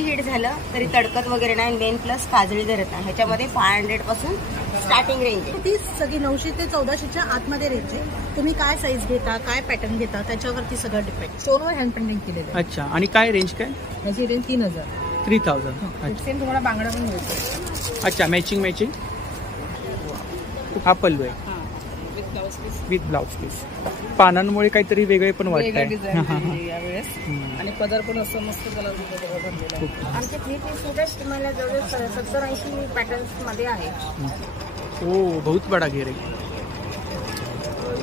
Hit झालं तरी तडकत वगैरे नाही, मेन प्लस काजळी धरत नाही. ह्याच्यामध्ये 500 पासून स्टार्टिंग रेंज आहे. ती सगळी 900 ते 1400च्या आतमध्ये रेंज आहे. तुम्ही काय साईज घेता, काय पॅटर्न घेता त्याच्यावरती सगळं डिपेंड. स्टोनवर हँड पेंटिंग केलेलं आहे. अच्छा, आणि काय रेंज काय? याची रेंज 3000. 3000. सेम तुम्हाला बांगडा पण मिळतो. अच्छा, मॅचिंग हा पल्लू आहे विथ ब्लाउज पीस. पानांमुळे काहीतरी वेगळे पण वाटतंय यावेळेस. आणि पदर पण असं मस्त कलर. आमचे 3 पीस सूट तुम्हाला जवळ 70-80 पॅटर्न्स मध्ये आहे. ओ, बहुत बडा घेर आहे.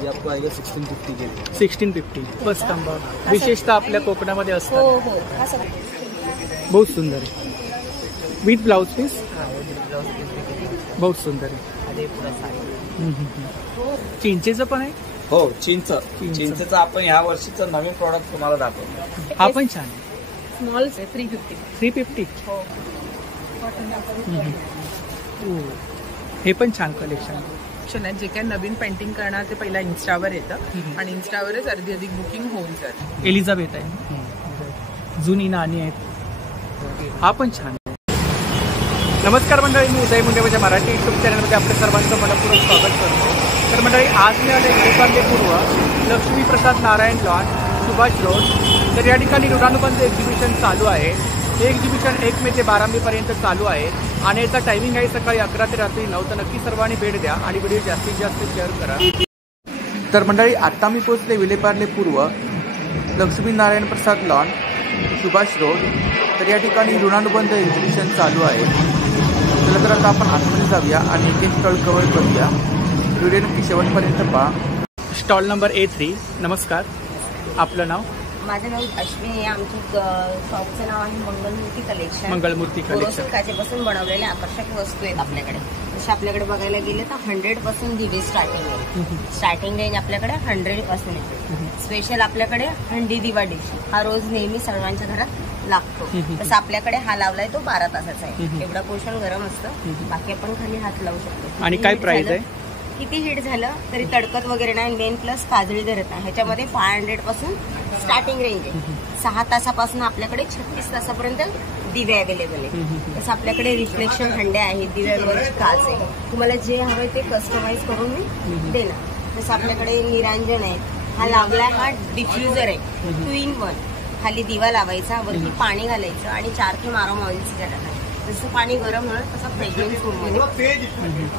ये आपको आएगा 1650 के. 1650 बस तांबा विशेषतः आपल्या कोकणामध्ये असतात. हो हो, हा सर बहुत सुंदर आहे. With blouse piece. बहुत सुंदर आहे. चिंचेचं पण आहे. हो, चिंचेचं आपण ह्या वर्षीचं नवीन प्रॉडक्ट तुम्हाला दाखवतो. हा पण छान आहे. स्मॉल्स आहे 350. 350. हे पण छान कलेक्शन आहे. जे काय नवीन पेंटिंग करणार ते पहिला इन्स्टावर येतं आणि इन्स्टावरच अर्धी अधिक बुकिंग होऊन जाते. एलिझाबेथ आहे, जुनी नाणी आहेत. हा पण छान आहे. नमस्कार मंडळी, मी उदय मुंडे माझ्या मराठी यूट्यूब चॅनलमध्ये आपल्या सर्वांचं मनपूर्वक स्वागत करतो. तर मंडळी, आज मी आले विवेकानंद पूर्व लक्ष्मीप्रसाद नारायण लॉन, सुभाष रोड. तर या ठिकाणी ऋणानुबंध एक्झिबिशन चालू आहे. हे एक्झिबिशन 1 मे ते 12 मे पर्यंत चालू आहे आणि याचा टायमिंग आहे सकाळी 11 ते रात्री 9. तर नक्की सर्वांनी भेट द्या आणि व्हिडिओ जास्तीत जास्त शेअर करा. तर मंडळी, आता मी पोहोचले विलेपार्ले पूर्व लक्ष्मी नारायण प्रसाद लॉन, सुभाष रोड. तर या ठिकाणी ऋणानुबंध एक्झिबिशन चालू आहे. चला तर आता आपण आतमध्ये जाऊया आणि एक स्टॉल कव्हर करूया. व्हिडिओ नक्की शेवटपर्यंत पहा. Stall number A3. नमस्कार, आपलं नाव? माझं नाव अश्विनी आहे. आमची शॉपचं नाव आहे मंगलमूर्ती कलेक्शन. मंगलमूर्ती कलेक्शन. काचेपासून बनवलेल्या आकर्षक वस्तू आहेत आपल्याकडे. जसे आपल्याकडे बघायला गेले तर 100 पासून दिवे स्टार्टिंग आहे. स्टार्टिंग रेंज आपल्याकडे 100 पासून आहे. स्पेशल आपल्याकडे हंडी दिवा डिश हा रोज नेहमी सर्वांच्या घरात लागतो. तसं आपल्याकडे हा लावलाय तो 12 तासाचा आहे. एवढा पोर्शन गरम असतं, बाकी आपण खाली हात लावू शकतो. आणि काय प्राइस आहे? किती हिट झालं तरी तडकत वगैरे नाही, मेन प्लस काजळी धरत नाही. ह्याच्यामध्ये 500 पासून स्टार्टिंग रेंज आहे. 6 तासापासून आपल्याकडे 36 तासापर्यंत दिवे अवेलेबल आहे. तसं आपल्याकडे रिफ्लेक्शन हंड्या आहेत, दिव्यांवरची काच आहे. तुम्हाला जे हवं ते कस्टमाइज करून मी देणार. जसं आपल्याकडे निरांजन आहे. हा लावला, हा डिफ्युजर आहे 2 in 1. खाली दिवा लावायचा, वरती पाणी घालायचं आणि 4 थेंब आराम ऑइलचं करायला. जसं पाणी गरम होणार तसं फ्रेग्रन्स रूममध्ये.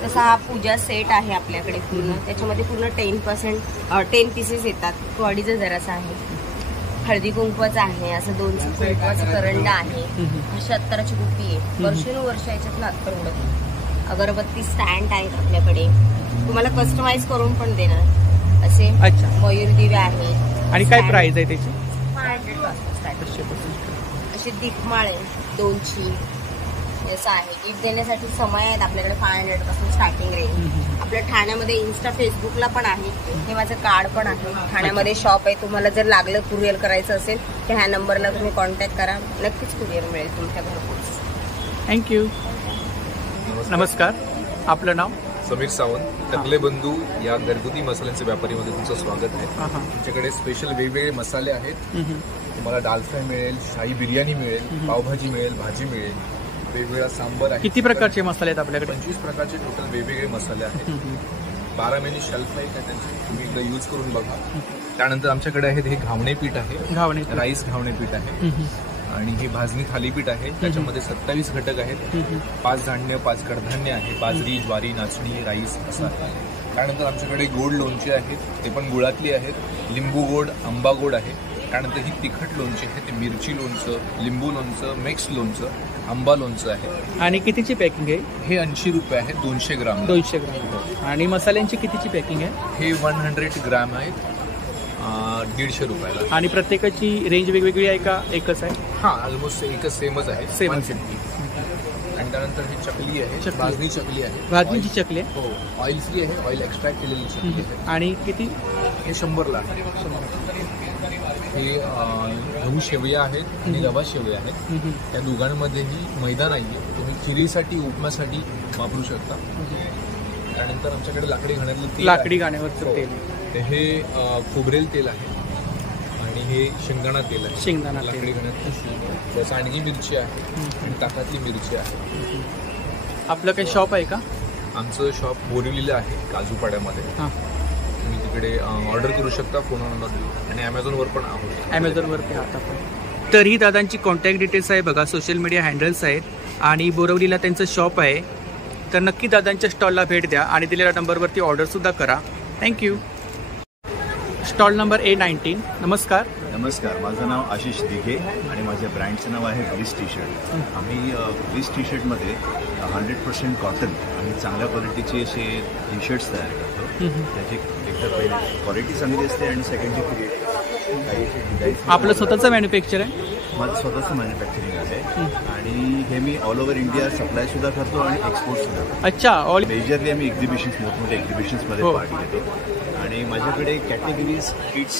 तसा हा पूजा सेट आहे आपल्याकडे पूर्ण. त्याच्यामध्ये पूर्ण 10 पीसेस येतात. तो 2,500 आहे. हळदी कुंकवाचा आहे, असं 2 कुंकवाचा करंडा आहे. अशी अत्तराची कुपी आहे. वर्षानुवर्ष याच्यातलं अत्तर उडत. अगरबत्ती स्टँड आहेत आपल्याकडे, तुम्हाला कस्टमाइज करून पण देणार असे. मयूर दिवे आहेत. आणि काय प्राइस आहे त्याची? 500 पासून स्टार्ट. असे दिपमाळ आहे 200. असं आहे. गिफ्ट देण्यासाठी समय आहेत आपल्याकडे 500 पासून स्टार्टिंग रेंज. आपल्या ठाण्यामध्ये इन्स्टा फेसबुकला पण आहे. हे माझं कार्ड पण आहे. ठाण्यामध्ये शॉप आहे. तुम्हाला जर लागलं कुरिअर करायचं असेल तर ह्या नंबरला तुम्ही कॉन्टॅक्ट करा, नक्कीच कुरिअर मिळेल तुमच्या घरपोच. थँक्यू. नमस्कार, आपलं नाव? समीर सावंत. टकले बंधू या घरगुती मसाल्यांच्या व्यापारीमध्ये तुमचं स्वागत आहे. तुमच्याकडे स्पेशल वेगवेगळे मसाले आहेत. तुम्हाला दाल फ्राय मिळेल, शाही बिर्याणी मिळेल, पावभाजी मिळेल, भाजी मिळेल, वेगवेगळा सांबर आहे. किती प्रकारचे मसाले आहेत आपल्याकडे? 25 प्रकारचे टोटल वेगवेगळे मसाले आहेत. 12 महिने शेल्फ लाईफ आहे त्यांची, तुम्ही एकदा यूज करून बघा. त्यानंतर आमच्याकडे आहेत हे घावणे पीठ आहे, राईस घावणे पीठ आहे. आणि हे भाजणी थालीपीठ आहे. त्याच्यामध्ये 27 घटक आहेत. 5 धान्य, 5 कडधान्य आहे. बाजरी, ज्वारी, नाचणी, राईस असं आहे. त्यानंतर आमच्याकडे गोड लोणचे आहेत, ते पण गुळातली आहेत. लिंबू गोड, आंबा गोड आहे. त्यानंतर ही तिखट लोणची आहे, ते मिरची लोणचं, लिंबू लोणचं, मिक्स लोणचं, आंबा लोणचं आहे. आणि कितीची पॅकिंग आहे? हे 80 रुपये आहे, 200 ग्राम. 200 ग्राम. आणि मसाल्यांची कितीची पॅकिंग आहे? हे 100 ग्राम आहेत, 150 रुपयाला. आणि प्रत्येकाची रेंज वेगवेगळी आहे का एकच आहे? हां, ऑलमोस्ट एकच सेमच आहे, 150. आणि त्यानंतर ही चकली आहे, भाजणी चकली आहे. भाजणीची चकली आहे? हो, ऑइल फ्री आहे, ऑइल एक्स्ट्रॅक्ट केलेली चकली आहे. आणि किती? हे 100ला आहे. हे गहू शेवया आहेत आणि रवा शेवया आहेत. त्या दोघांमध्येही मैदा नाही आहे. तुम्ही खिरीसाठी, उपमासाठी वापरू शकता. त्यानंतर आमच्याकडे लाकडी घाण्यातलं तेल, लाकडी घाण्यावरचं तेल. हे खोबरेल तेल आहे. आणि हे शेंगदाणा तेल आहे. शेंगदाणा तेल. लाकडी घाण्यात सांडगी मिरची आहे आणि ताकातली मिरची आहे. आपलं काही शॉप आहे का? आमचं शॉप बोरिवलीला आहे, काजूपाड्यामध्ये. हां, तुम्ही तिकडे ऑर्डर करू शकता फोनवर आणि ॲमेझॉनवर पण आहोत. ॲमेझॉनवर पे आहात आपण. तर ही दादांची कॉन्टॅक्ट डिटेल्स आहे बघा, सोशल मीडिया हँडल्स आहेत आणि बोरवलीला त्यांचं शॉप आहे. तर नक्की दादांच्या स्टॉलला भेट द्या आणि दिलेल्या नंबरवरती ऑर्डरसुद्धा करा. थँक्यू. Stall number A19. नमस्कार. नमस्कार, माझं नाव आशिष दिघे आणि माझ्या ब्रँडचं नाव आहे ब्लिस टी शर्ट. आम्ही ब्लिस टी शर्टमध्ये 100% कॉटन आणि चांगल्या क्वालिटीचे असे टी शर्ट्स तयार करतो. त्याची एकतर पहिले क्वालिटी चांगली असते आणि सेकंडची काही डिझाईन. आपलं स्वतःचं मॅन्युफॅक्चर आहे? माझं स्वतःचं मॅन्युफॅक्चरिंग आहे आणि हे मी ऑल ओव्हर इंडिया सप्लाय सुद्धा करतो आणि एक्सपोर्ट सुद्धा करतो. अच्छा. ऑल मेजरली आम्ही एक्झिबिशन्स, मोठमोठ्या एक्झिबिशन्समध्ये पार्ट घेतो आणि माझ्याकडे कॅटेगरीज किड्स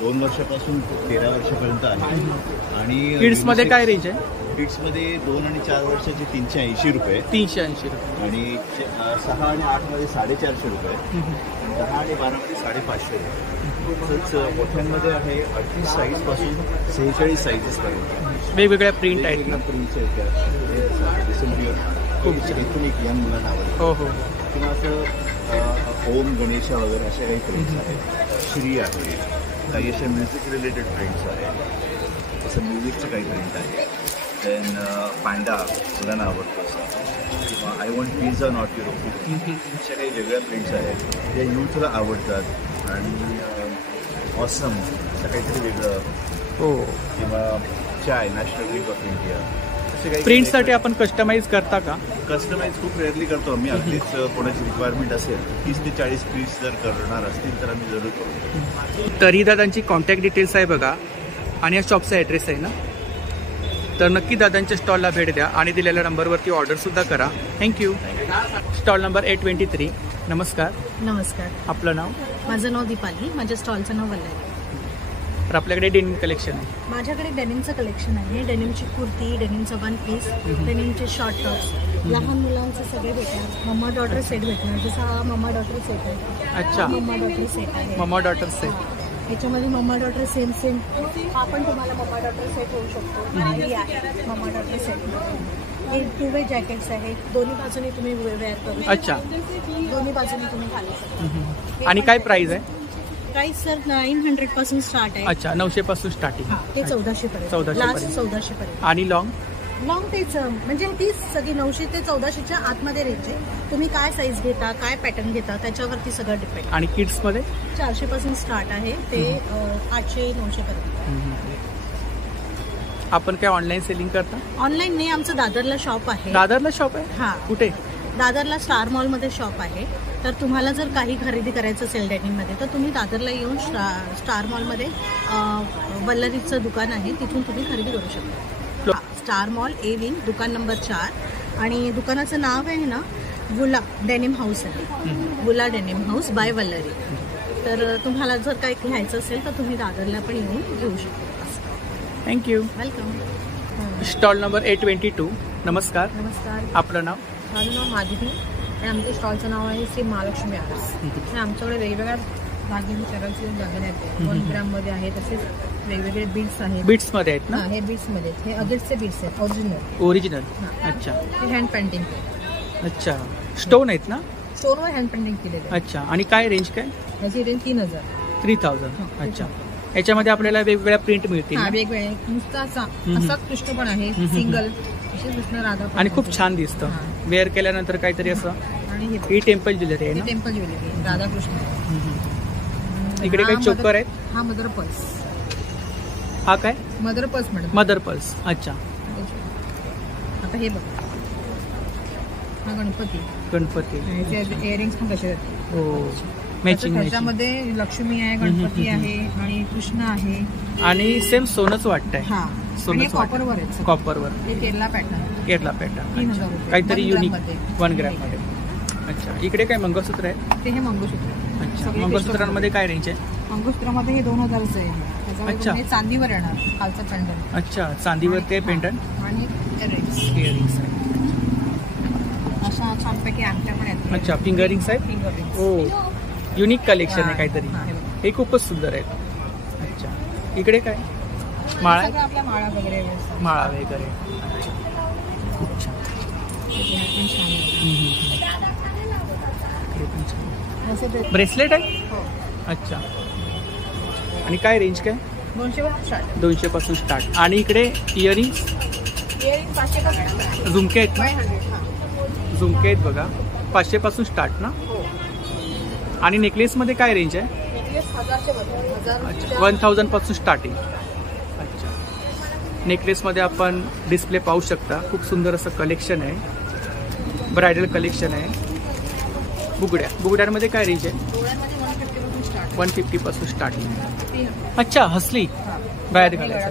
2 वर्षापासून 13 वर्षापर्यंत आहे. आणि किड्समध्ये काय रेंज आहे? किड्समध्ये 2 आणि 4 वर्षाचे 380 रुपये, 380 रुपये आणि 6 आणि 8 मध्ये 450 रुपये, 10 आणि 12 मध्ये 550 रुपये. तसंच मोठ्यांमध्ये आहे 38 साईजपासून 46 साईजेस पर्यंत वेगवेगळ्या प्रिंट आहेत ना? प्रिंट्स आहेत खूप इथून एक यंग मुलांना आवडतं. हो हो. किंवा असं ओम गणेशा वगैरे असे काही प्रिंट्स आहेत. श्री आहे, काही असे म्युझिक रिलेटेड प्रिंट्स आहेत, असं म्युझिकचं काही प्रिंट आहे. देन पांडा मुलांना आवडतो असं, किंवा I want pizza not your opinion, अशा काही वेगळ्या प्रिंट्स आहेत ज्या यूथला आवडतात. आणि ऑसम असं काहीतरी वेगळं, हो, किंवा चाय नॅशनल ड्रिंक ऑफ इंडिया, असे काही प्रिंटसाठी आपण कस्टमाइज करता का? कस्टमाइज खूप रेअरली करतो आम्ही. अगदीच कोणाची रिक्वायरमेंट असेल 30 ते 40 पीस जर करणार असतील तर आम्ही जरूर करू. तरी दादांची कॉन्टॅक्ट डिटेल्स आहे बघा आणि या शॉपचा ॲड्रेस आहे ना. तर नक्की दादांच्या स्टॉलला भेट द्या आणि दिलेल्या नंबरवरती ऑर्डरसुद्धा करा. थँक्यू. Stall number A23. नमस्कार. नमस्कार, आपलं नाव? माझं नाव दीपाली, माझ्या स्टॉलचं नाव वल्लरी. तर आपल्याकडे डेनिम कलेक्शन आहे. माझ्याकडे डेनिमचं कलेक्शन आहे. डेनिमची कुर्ती, डेनिमचं 1 पीस, डेनिमचे शॉर्ट टॉप्स, लहान मुलांचे सगळे भेटणार. मम्मा डॉटर सेट भेटणार, जसा हा मम्मा डॉटर सेट आहे. अच्छा. मम्मा डॉटर सेट आहे. Mamma daughter set. याच्यामध्ये मम्मा डॉटर सेम हा पण तुम्हाला मम्मा डॉटर सेट होऊ शकतो. ही आहे मम्मा डॉटर सेट. हे 2 वे जॅकेट्स आहेत, दोन्ही बाजूने तुम्ही वेअर करू. अच्छा. दोन्ही बाजूने तुम्ही घालू शकता. आणि काय प्राइस आहे? प्राइस सर 900 पासून स्टार्ट आहे. अच्छा, 900 पासून स्टार्टिंग. ते 1400 पर्यंत, 1400 लास्ट पर्यंत. 1400 पर्यंत. आणि लॉंग? लॉंग तेच, म्हणजे ती सगळी 900 ते 1400च्या आतमध्ये रेंज आहे. तुम्ही काय साईज घेता, काय पॅटर्न घेता त्याच्यावरती सगळं डिपेंड. आणि किड्समध्ये? 400 पासून स्टार्ट आहे ते 800-900 पर्यंत. आपण काय ऑनलाईन सेलिंग करता? ऑनलाईन नाही, आमचं दादरला शॉप आहे. दादरला शॉप आहे? हां, कुठे? दादरला स्टार मॉलमध्ये शॉप आहे. तर तुम्हाला जर काही खरेदी करायचं असेल डेनिममध्ये तर तुम्ही दादरला येऊन स्टार मॉलमध्ये वल्लरीचं दुकान आहे, तिथून तुम्ही खरेदी करू शकता. स्टार मॉल A विंग, दुकान नंबर 4. आणि दुकानाचं नाव आहे ना वुला डेनिम हाऊस आहे. वुला डेनिम हाऊस बाय वल्लरी. तर तुम्हाला जर काही घ्यायचं असेल तर तुम्ही दादरला पण येऊन घेऊ शकता. Thank you. Welcome. Stall number A22. नमस्कार. नमस्कार, आपलं नाव? माझं नाव माधुरी आणि आमच्या स्टॉलचं नाव आहे श्री महालक्ष्मी आर्ट्स. आणि आमच्याकडे वेगवेगळ्या दागिने चरलचे दागिने आहेत. 1 ग्राममध्ये आहेत, तसेच वेगवेगळे बीड्स आहेत. बीट्समध्ये आहेत ना? हे बीड्समध्ये, हे अगेन्स्टचे बीड्स आहेत, ओरिजिनल. ओरिजिनल. अच्छा. हे हँड पेंटिंग. अच्छा, स्टोन आहेत ना? स्टोनवर हँड पेंटिंग केलेलं आहे. अच्छा. आणि काय रेंज काय? याची रेंज 3000. 3000. अच्छा. याच्यामध्ये आपल्याला वेगवेगळ्या प्रिंट मिळतील. हा, वेगवेगळे नुसता असाच कृष्ण पण आहे, सिंगल असे कृष्ण राधा पण आणि खूप आहे. छान दिसतं हा. वेअर केल्यानंतर काहीतरी असं. आणि ही टेम्पल ज्वेलरी आहे हे ना? Temple jewellery Radha Krishna. इकडे काही चोकर आहेत. हा मदर पर्स. हा काय? Mother purse madam. Mother purse. अच्छा. आता हे बघ, हा गणपती. गणपती. इयरिंग्स पण कसे आहेत. हो, मॅचिंग. त्याच्यामध्ये लक्ष्मी आहे, गणपती आहे आणि कृष्ण आहे. आणि सेम सोनच वाटतंय. हा, सोनच कॉपरवर आहे. कॉपरवर. हे केरला पॅटर्न. केरला पॅटर्न. 3000 रुपये. काहीतरी 1 युनिक. ग्राममध्ये. 1 ग्रॅम मध्ये. अच्छा. इकडे काय मंगळसूत्र आहे? ते हे मंगळसूत्र. अच्छा. सगळे मंगळसूत्रांमध्ये काय रेंज आहे? मंगळसूत्रामध्ये हे 2000चं आहे. त्याच्यामध्ये अच्छा. हे चांदीवर येणार, खालचं पेंडंट. अच्छा, चांदीवर ते पेंडंट आणि इयरिंग्स. इयरिंग्स आहे. अशा छानपैकी अंगठ्या पण आहेत. अच्छा, फिंगरिंग्स आहेत. फिंगरिंग्स. हो, युनिक कलेक्शन आहे काहीतरी. हा, हे बघा. हे खूपच सुंदर आहेत. अच्छा. इकडे काय माळा सगळं आपल्या माळा वगैरे व्यवस्थित. माळा वगैरे. खूप छान. ब्रेसलेट आहे. अच्छा. आणि काय रेंज काय? 200 पासून स्टार्ट. आणि इकडे इयरिंग्स 500 पासून. झुमके आहेत ना? झुमके आहेत बघा 500 पासून स्टार्ट ना. आणि नेकलेसमध्ये काय रेंज आहे? 1000 पासून स्टार्टिंग. अच्छा. नेकलेसमध्ये आपण डिस्प्ले पाहू शकता. खूप सुंदर असं कलेक्शन आहे. ब्रायडल कलेक्शन आहे. बुगड्यांमध्ये काय रेंज आहे? 150 पासून स्टार्टिंग. अच्छा. हसली बाहेर घालायचं.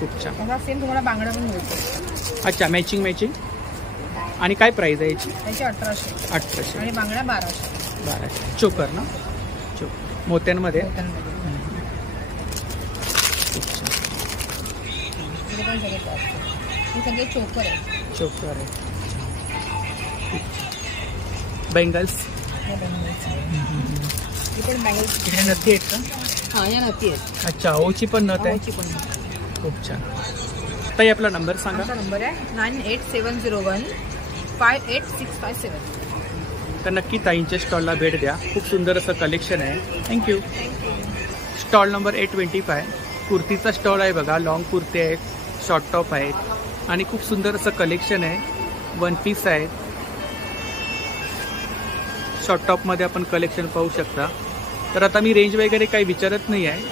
खूप छान. सेम तुम्हाला बांगडा पण मिळतो. अच्छा. मॅचिंग. आणि काय प्राइस आहे याची? 1800 आणि बांगडा 1200. चोकर ना. चोकर मोत्यांमध्ये. सगळे चोकर आहे. चोकर आहे. बेंगल्स. इकडे नथी आहेत का? हा या नक्की आहेत. अच्छा. ओची पण नथ आहे. खूप छान. ताई आपला नंबर सांगा. आमचा नंबर आहे 9870158657. तर नक्की ताईंच्या स्टॉलला भेट द्या. खूप सुंदर असं कलेक्शन आहे. थँक्यू. स्टॉल नंबर 825 कुर्तीचा स्टॉल आहे बघा. लॉंग कुर्ती आहेत, शॉर्ट टॉप आहेत आणि खूप सुंदर असं कलेक्शन आहे. 1 पीस आहेत. शॉर्ट टॉपमध्ये आपण कलेक्शन पाहू शकता. तर आता मी रेंज वगैरे काही विचारत नाही आहे,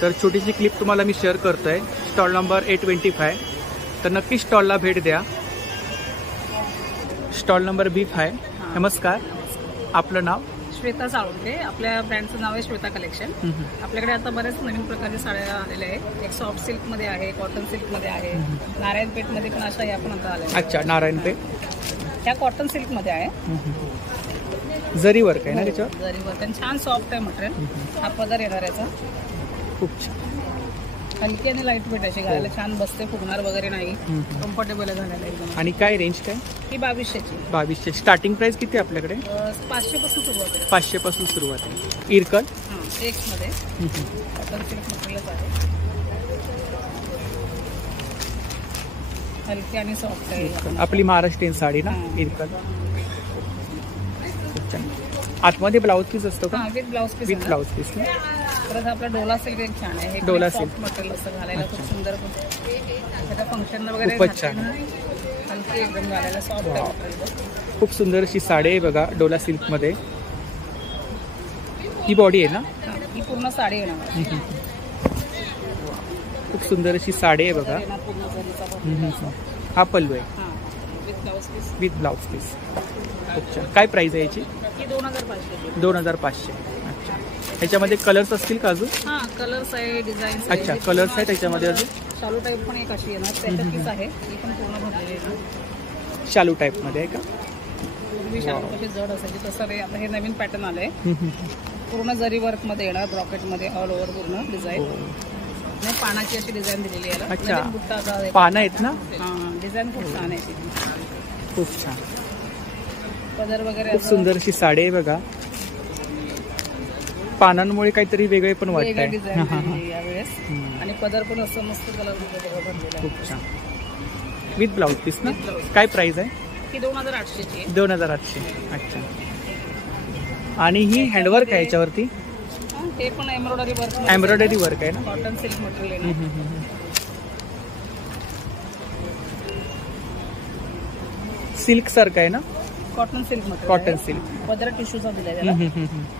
तर छोटीशी क्लिप तुम्हाला मी शेअर करतो आहे. Stall number 825. तर नक्की स्टॉलला भेट द्या. Stall number B5. नमस्कार. आपलं नाव? श्वेता साळुंखे. आपल्या ब्रँडचं नाव आहे श्वेता कलेक्शन. आपल्याकडे आता बरेच नवीन प्रकारच्या साड्या आलेल्या आहेत. एक सॉफ्ट सिल्कमध्ये आहे, कॉटन सिल्कमध्ये आहे, नारायणपेठमध्ये पण अशा या पण आता आल्या. अच्छा. नारायणपेठ. त्या कॉटन सिल्कमध्ये आहे. जरी वर्क आहे ना त्याच्यावर? जरी वर्क आणि छान सॉफ्ट आहे मटेरियल. हा पदर येणार याचा. खूप छान. हलकी आणि लाईट वेट अशी घालायला छान बसते. फुगणार वगैरे नाही. कम्फर्टेबल आहे घालायला एकदम. आणि काय रेंज काय? ही 2200ची. 2200. स्टार्टिंग प्राइस किती आहे आपल्याकडे? 500 पासून सुरुवात आहे. 500 पासून सुरुवात आहे. इरकल एक्स मध्ये कॉटन सिल्क मटेरियलच आहे. हलकी आणि सॉफ्ट आहे. आपली महाराष्ट्रीयन साडी ना. इरकल. खूप छान. आतमध्ये ब्लाऊज पीस असतो का? With blouse piece. With blouse piece. परत आपला डोला सिल्क एक छान आहे. डोला सिल्क मटेरियल असं घालायला खूप सुंदर. त्याच्या फंक्शन वगैरे खूपच छान. हलकी एकदम घालायला सॉफ्ट आहे. खूप सुंदर अशी साडी आहे बघा डोला सिल्क मध्ये. ही बॉडी आहे ना? ही पूर्ण साडी येणार. खूप सुंदर अशी साडी आहे बघा. हा पल्लू आहे. With blouse piece. खूप छान. काय प्राइस आहे याची? 2500. अच्छा. ह्याच्यामध्ये कलर्स असतील का अजून? हा कलर्स आहे, डिझाईन. अच्छा. कलर्स आहे त्याच्यामध्ये अजून? शालू टाईप पण एक अशी येणार. त्याच्यात पीस आहे. ही पण पूर्ण भरलेली आहे. शालू टाईप मध्ये आहे का? पूर्वी शालू कशी जड असायची तसं रे. आता हे नवीन पॅटर्न आलंय. पूर्ण जरी वर्क मध्ये येणार. ब्रॉकेट मध्ये ऑल ओव्हर पूर्ण डिझाईन. पानाची अशी डिझाईन दिलेली आहे. अच्छा. पानं आहेत ना? हा. डिझाईन खूप छान आहे. खूप छान. पदर वगैरे खूप सुंदर अशी साडी आहे बघा. पानांमुळे काहीतरी वेगळे पण वाटत आहे यावेळेस. आणि पदर पण असं मस्त कलर बनलेला. खूप छान. विथ ब्लाऊज पीस ना. काय प्राइस आहे? ही 2800ची. 2800. अच्छा. आणि ही हँडवर्क आहे याच्यावरती? हे पण एम्ब्रॉयडरी वर्क. एम्ब्रॉयडरी वर्क आहे ना. कॉटन सिल्क मटेरियल आहे. सिल्क सारखं आहे ना? Cotton silk material. Cotton silk. पदर टिश्यूचा दिलाय त्याला.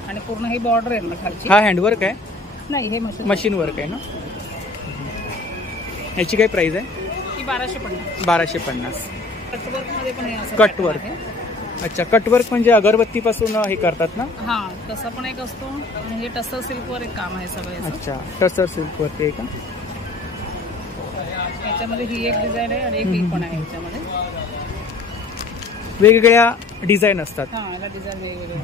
आणि पूर्ण ही बॉर्डर आहे ना खालची. हा हँडवर्क आहे? नाही हे मशीन वर्क आहे ना. याची काय प्राइस आहे? ही 1250. 1250. कटवर्क मध्ये पण हे असं कटवर्क. अच्छा. कटवर्क म्हणजे अगरबत्ती पासून हे करतात ना? हा तसा पण एक असतो. आणि हे टसर सिल्क वर एक काम आहे सगळं. अच्छा. टसर सिल्क वरती आहे का? याच्यामध्ये ही एक डिझाईन आहे आणि एक ही पण आहे. याच्यामध्ये वेगवेगळ्या डिझाईन असतात. हा याला डिझाईन वेगवेगळे.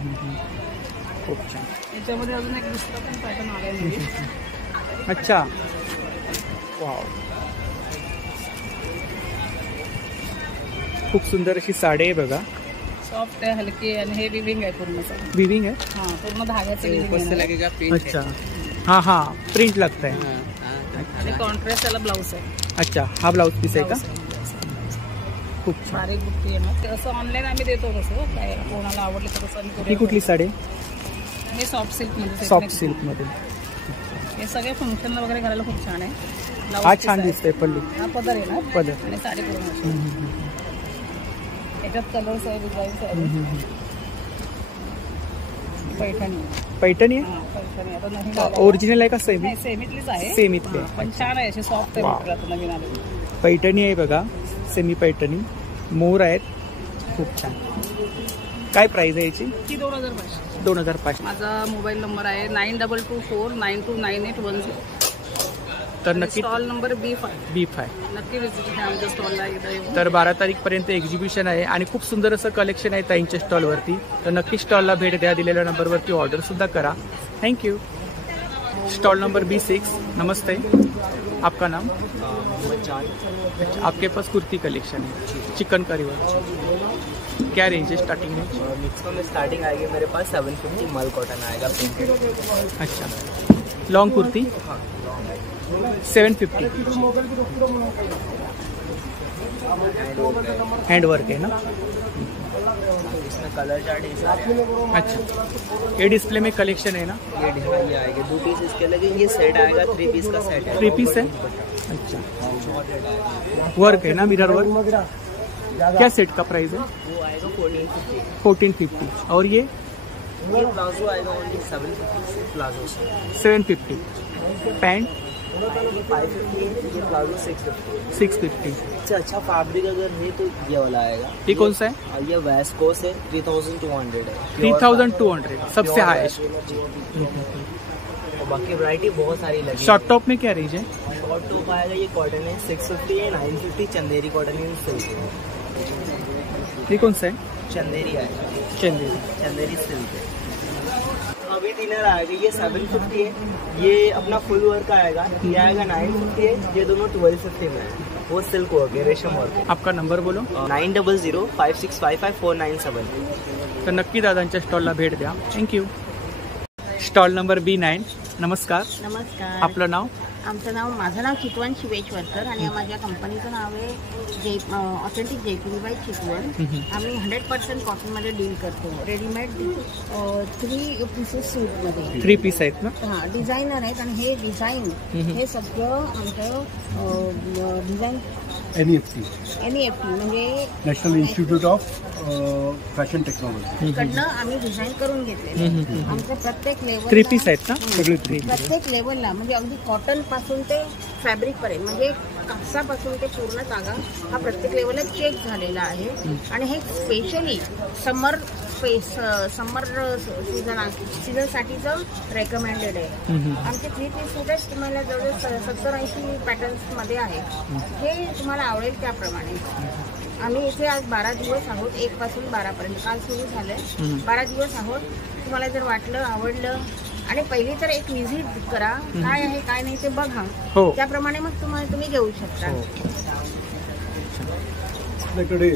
खूप छान. याच्यामध्ये अजून एक दुसरा पण पॅटर्न आलाय. अच्छा. वाव. खूप सुंदर अशी साडी आहे बघा. सॉफ्ट आहे, हलकी आहे आणि हे विविंग आहे पूर्ण सगळं. विविंग आहे. हां, पूर्ण धाग्याचं विविंग आहे. अच्छा, हां हां, प्रिंट लागत आहे. आणि कॉन्ट्रास्ट त्याला ब्लाऊज आहे. अच्छा, हा ब्लाऊज पीस आहे का? खूप छान. बारीक बुट्टी आहे ना, ते असं ऑनलाईन आम्ही देतो तसं, काय कोणाला आवडलं तर तसं आम्ही. ही कुठली साडी? हे सॉफ्ट सिल्कमध्ये. सॉफ्ट सिल्कमध्ये. हे सगळे फंक्शनला वगैरे घालायला खूप छान आहे. हा छान दिसतंय पल्लू. हा पदर आहे ना, पदर आणि साडी पूर्ण याच्यात कलर्स आहे, डिझाईन्स आहे. पैठणी. पैठणी हां, पैठणी आता नवीन आलं. ओरिजिनल आहे का सेमी? नाही, सेमीतलीच आहे. सेमीतली हां, पण छान आहे, अशी सॉफ्ट आहे. वाव. आता नवीन आलेली पैठणी आहे बघा, सेमी पैठणी. मोर आहेत, खूप छान. काय प्राइस आहे याची? ती 2500. 2500. माझा मोबाईल नंबर आहे 9224929810. तर नक्की स्टॉल नंबर B5. नक्की विजिट द्या आमच्या स्टॉलला एकदा येऊन. तर 12 तारीखपर्यंत एक्झिबिशन आहे आणि खूप सुंदर असं कलेक्शन आहे ताईंच्या स्टॉलवरती. तर नक्की स्टॉलला भेट द्या, दिलेल्या नंबरवरती ऑर्डर सुद्धा करा. थँक्यू. Stall number B6. नमस्ते, आपका नाम? आपके पास कुर्ती कलेक्शन है, चिकनकारी वर्क. क्या रेंज है स्टार्टिंग में? मिक्स में स्टार्टिंग आएगी मेरे पास 750 मल कॉटन आएगा प्रिंटेड. अच्छा, लॉन्ग कुर्ती 750. हैंड वर्क है ना? इसमें कलर चार्ट है. अच्छा, ये डिस्प्ले में कलेक्शन है ना? ये आएगी 2 पीस इसके लगेंगे. ये सेट आएगा 3 पीस का सेट है. 3 पीस है. अच्छा, वर्क है ना, मिरर वर्क. क्या सेट का प्राइस है? वो आएगा 1450. 1450. और ये प्लाजो आएगा ओनली 750 प्लाजो. 750. पैंट 550. ये प्लाजो 650. 650. इससे अच्छा फैब्रिक अगर है तो ये वाला आएगा. ये कौन सा है? ये वेस्कोस है 3200 है. 3200 सबसे हाईएस्ट. और बाकी वैरायटी बहुत सारी लगी. शॉर्ट टॉप में क्या रेंज है? शॉर्ट टॉप आएगा, ये कॉटन है 650 है. 950 चंदेरी कॉटन है. सिल्क ये कौन सा है? चंदेरी आएगा. चंदेरी सिल्क है. अभी डिनर आएगा, ये 750 है. ये अपना फुल वर्क आएगा. ये आएगा 950 है. ये दोनों 1250 में है. वो सिल्क वर्क है, रेशम वर्क है. आपका नंबर बोलो. 9005655497. तर नक्की दादांच्या स्टॉलला भेट द्या. थँक्यू. Stall number B9. नमस्कार, नमस्कार. आपलं नाव? माझं नाव चितवन शिवेश्वरकर आणि माझ्या कंपनीचं नाव आहे ऑथेंटिक जयपुरी बाय चितवन. आम्ही 100% कॉटनमध्ये डील करतो. Readymade 3 pieces सूटमध्ये. 3 पीस आहेत ना? हां, डिझायनर आहेत आणि हे डिझाईन हे सगळं आमचं डिझाईन NEFT म्हणजे national institute of fashion technology कडनं आम्ही डिझाईन करून घेतले. आमचं प्रत्येक लेवल 3 पीस आहेत ना सगळे? 3 प्रत्येक लेवलला म्हणजे अगदी कॉटन पासून ते फॅब्रिक पर्यंत म्हणजे कापसापासून ते पूर्ण तागा हा प्रत्येक लेवलला चेक झालेला आहे. आणि हे स्पेशली समर सीझनसाठीचं रेकमेंडेड आहे. आमचे 3 पीस सूटच तुम्हाला जवळजवळ 70-80 पॅटर्न्समध्ये आहे. हे तुम्हाला आवडेल त्याप्रमाणे. आम्ही इथे आज 12 दिवस आहोत, 1 पासून 12 पर्यंत. काल सुरू झालंय. 12 दिवस आहोत. तुम्हाला जर वाटलं आवडलं आणि पहिली तर एक व्हिजिट करा, काय आहे काय नाही ते बघा. त्याप्रमाणे मग तुम्ही घेऊ शकता. आपल्याकडे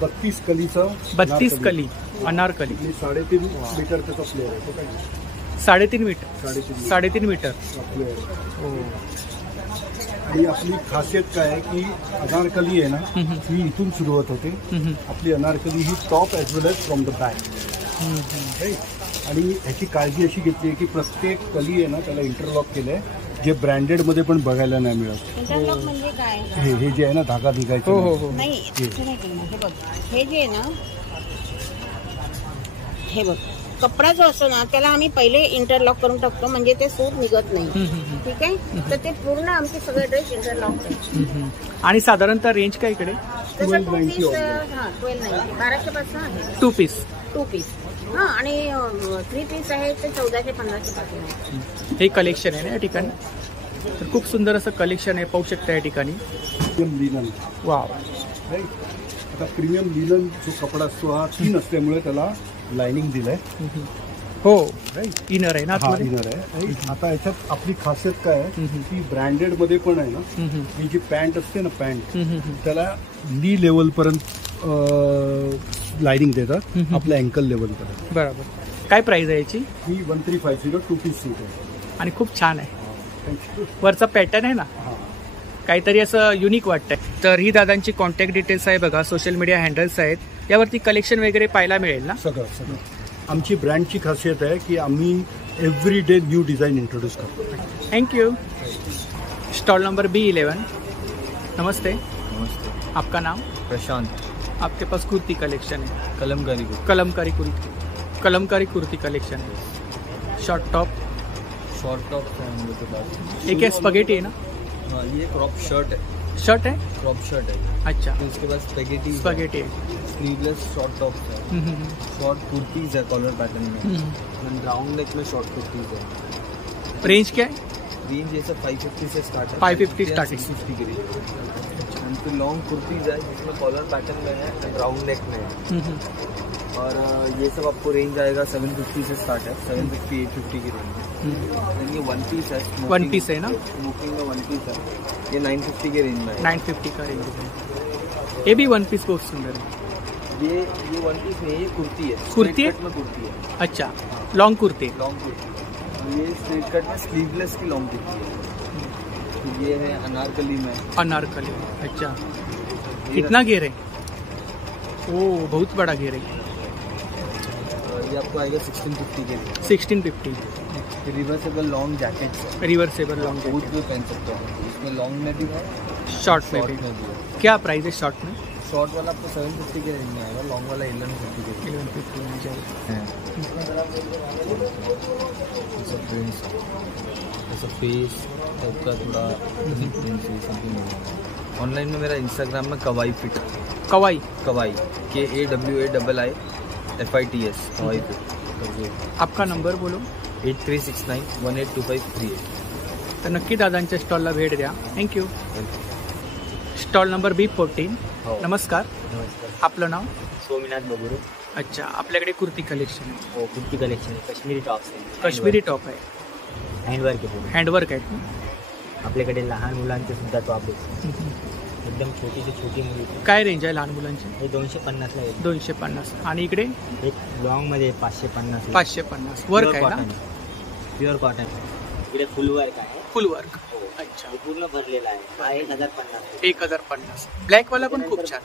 32 कलीचं 32 कली अनारकली 3.5 मीटर त्याचा फ्लेअर आहे. 3.5 मीटर. 3.5 मीटर. आणि आपली खासियत काय आहे की अनारकली आहे ना, ही इथून सुरुवात होते. आपली अनारकली ही top as well as from the back. आणि ह्याची काळजी अशी घेतली आहे की प्रत्येक कली आहे ना त्याला इंटरलॉक केलंय, जे ब्रँडेडमध्ये पण बघायला नाही मिळत. इंटरलॉक म्हणजे काय? हे जे आहे ना धागा भिगायचं नाही, हे बघ, हे जे आहे ना, हे बघ कपडा जो असतो ना त्याला आम्ही पहिले इंटरलॉक करून टाकतो म्हणजे ते सूट निघत नाही. ठीक आहे, तर ते पूर्ण आमचे सगळे ड्रेस इंटरलॉक आहे. आणि साधारणतः रेंज काय इकडे? 1290. 1200 पासून आहे. 2 पीस. हां, आणि 3 पीस आहे ते 1400-1500 पासून आहे. हे कलेक्शन आहे ना या ठिकाणी. तर खूप सुंदर असं कलेक्शन आहे, पाहू शकता या ठिकाणी. लिनन. वाव. आता प्रीमियम लिनन जो कपडा असतो हा थिन असल्यामुळे त्याला लाइनिंग दिलंय. हो, इनर आहे ना? इनर आहे. आता याच्यात आपली खासियत काय आहे की ब्रँडेड मध्ये पण आहे ना, ही जी पॅन्ट असते ना, पॅन्ट त्याला नी लेवल पर्यंत लाइनिंग देतात आपल्या अँकल लेवलपर्यंत. बरोबर. काय प्राइस आहे याची? ही 1350 2 पीस सूट आहे आणि खूप छान आहे. वरचा पॅटर्न आहे ना काहीतरी असं युनिक वाटतंय. तर ही दादांची कॉन्टॅक्ट डिटेल्स आहे बघा, सोशल मीडिया हँडल्स आहेत, यावरती कलेक्शन वगैरे पाहायला मिळेल ना? सगळं सगळं. आमची ब्रँडची खासियत आहे की आम्ही every day new design introduce करतो. Thank you. Stall number B11. नमस्ते. नमस्ते. आपका नाम? प्रशांत. आपके पास कुर्ती कलेक्शन है? कलमकारी कुर्ती कलेक्शन है. शॉर्ट टॉप है हम लोग के पास. एक स्पगेटी है ना? हाँ, ये क्रॉप शर्ट है. शर्ट है? क्रॉप शर्ट है. अच्छा. तो इसके बाद स्पगेटी है. स्लीवलेस शॉर्ट टॉप है. शॉर्ट कुर्तीज है कॉलर पैटर्न में. राउंड नेक में शॉर्ट कुर्तीज है. रेंज क्या है? रेंज जैसे 550 से स्टार्ट है. 550 स्टार्टिंग. 650 की रेंज. उनकी लॉन्ग कुर्तीज है जिसमें कॉलर पैटर्न में है एंड राउंड नेक में है. और ये सब आपको रेंज आएगा 750 से स्टार्ट है. 750 850 की रेंज. ये वन पीस है. वन पीस है ना? स्मोकिंग में वन पीस है. ये 950 के रेंज में है. 950 का रेंज है. ये भी वन पीस बहुत सुंदर है. ये वन पीस नहीं, ये कुर्ती है. कुर्ती है? में कुर्ती है. अच्छा. लॉन्ग कुर्ती. लॉन्ग कुर्ती. ये स्ट्रेट कट में स्लीवलेस की लॉन्ग कुर्ती है. ये है अनारकली में. अनारकली. अच्छा. कितना घेर है? ओ बहुत बड़ा घेर है. ये आपको आएगा 1650 के. 1650. Reversible long jacket. Reversible long jacket भी पहन सकते हो. इसमें लॉन्ग में भी है, शॉर्ट में भी. क्या प्राइस है शॉर्ट में? शॉर्ट वाला आपको 750 के रेंज में आएगा. लॉन्ग वाला 1150 के. 1150 में जाएगा. ऐसा फेस टाइप का थोड़ा समथिंग. ऑनलाइन में मेरा इंस्टाग्राम में कवाई फिट. कवाई KAWAIFITS कवाई फिट. आपका नंबर बोलो. 8369182538. तर नक्की दादांच्या स्टॉलला भेट द्या. थँक्यू. Stall number B14. नमस्कार. आपलं नाव? सोमनाथ बगुरे. अच्छा. आपल्याकडे कुर्ती कलेक्शन आहे? हो, कुर्ती कलेक्शन आहे. काश्मीरी टॉप्स आहे. काश्मीरी टॉप आहे. हँडवर्क आहे. हँडवर्क आहे. आपल्याकडे लहान मुलांचे सुद्धा टॉप आहे. एकदम छोटी से छोटी मुली. काय रेंज आहे लहान मुलांची? हे 250 ला आहे. 250. आणि इकडे एक लॉंग मध्ये 550. 550. वर्क आहे ना? Pure cotton. इकडे फुल वर्क आहे. फुल वर्क. अच्छा. हे पूर्ण भरलेला आहे. हा 1050. 1050. ब्लॅक वाला पण खूप छान.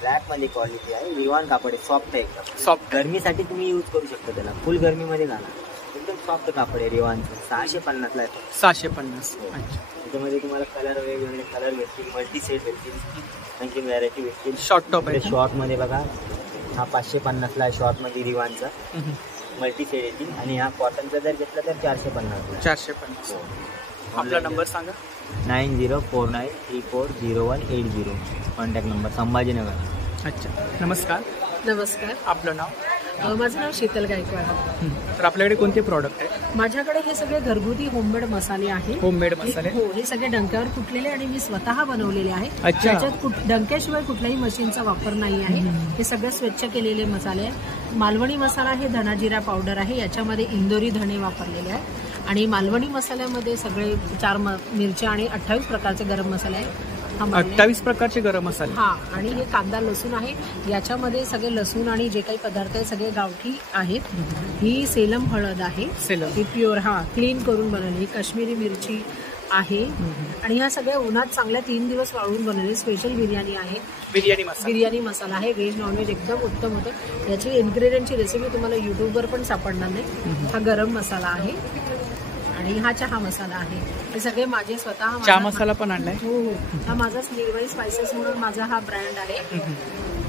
ब्लॅक मध्ये क्वालिटी आहे. रिवान कापड आहे. सॉफ्ट आहे एकदम. सॉफ्ट. गरमीसाठी तुम्ही यूज करू शकता त्याला. फुल गरमीमध्ये घाला. एकदम सॉफ्ट कापड आहे रिवानचं. 650 ला आहे. 650. अच्छा. त्याच्यामध्ये तुम्हाला कलर वेगवेगळे कलर भेटतील. मल्टी सेट भेटतील. आणखी व्हरायटी भेटतील. शॉर्ट टॉप आहे. शॉर्ट मध्ये बघा हा 550 ला आहे. शॉर्ट मध्ये रिवानचा मल्टी सेट येतील. आणि हा कॉटनचा जर घेतला तर 450 ला. 450. आपला नंबर सांगा. 9049340180. Contact number Sambhajinagar. अच्छा. नमस्कार. नमस्कार. आपलं नाव? माझं नाव शीतल गायकवाड. तर आपल्याकडे कोणते प्रॉडक्ट आहेत? माझ्याकडे हे सगळे घरगुती होममेड मसाले आहेत. होममेड मसाले? हो, हे सगळे डंक्यावर कुटलेले आणि मी स्वतः बनवलेले आहे. अच्छा. त्याच्यात डंक्याशिवाय कुठल्याही मशीनचा वापर नाही आहे. हे सगळे स्वच्छ केलेले मसाले आहेत. मालवणी मसाला हे धनाजिरा पावडर आहे. याच्यामध्ये इंदोरी धणे वापरलेले आहेत. आणि मालवणी मसाल्यामध्ये सगळे 4 मिरच्या आणि 28 प्रकारचे गरम मसाले आहेत. 28 प्रकारचे गरम मसाले. हा. आणि हे कांदा लसूण आहे. याच्यामध्ये सगळे लसूण आणि जे काही पदार्थ आहे सगळे गावठी आहेत. ही सेलम हळद आहे. ही प्युअर क्लीन करून बनवली. काश्मीरी मिरची आहे. आणि ह्या सगळ्या उन्हात चांगल्या 3 दिवस वाळवून बनवलेली स्पेशल बिर्याणी आहे. बिर्याणी मसाला आहे. व्हेज नॉनव्हेज एकदम उत्तम होतं. याची इन्ग्रेडियंटची रेसिपी तुम्हाला युट्यूबवर पण सापडणार नाही. हा गरम मसाला आहे. आणि हा चहा मसाला आहे. हे सगळे माझे स्वतः. चहा मसाला पण आणलाय? हो. हा माझा निर्वाई स्पायसेस म्हणून माझा हा ब्रँड आहे.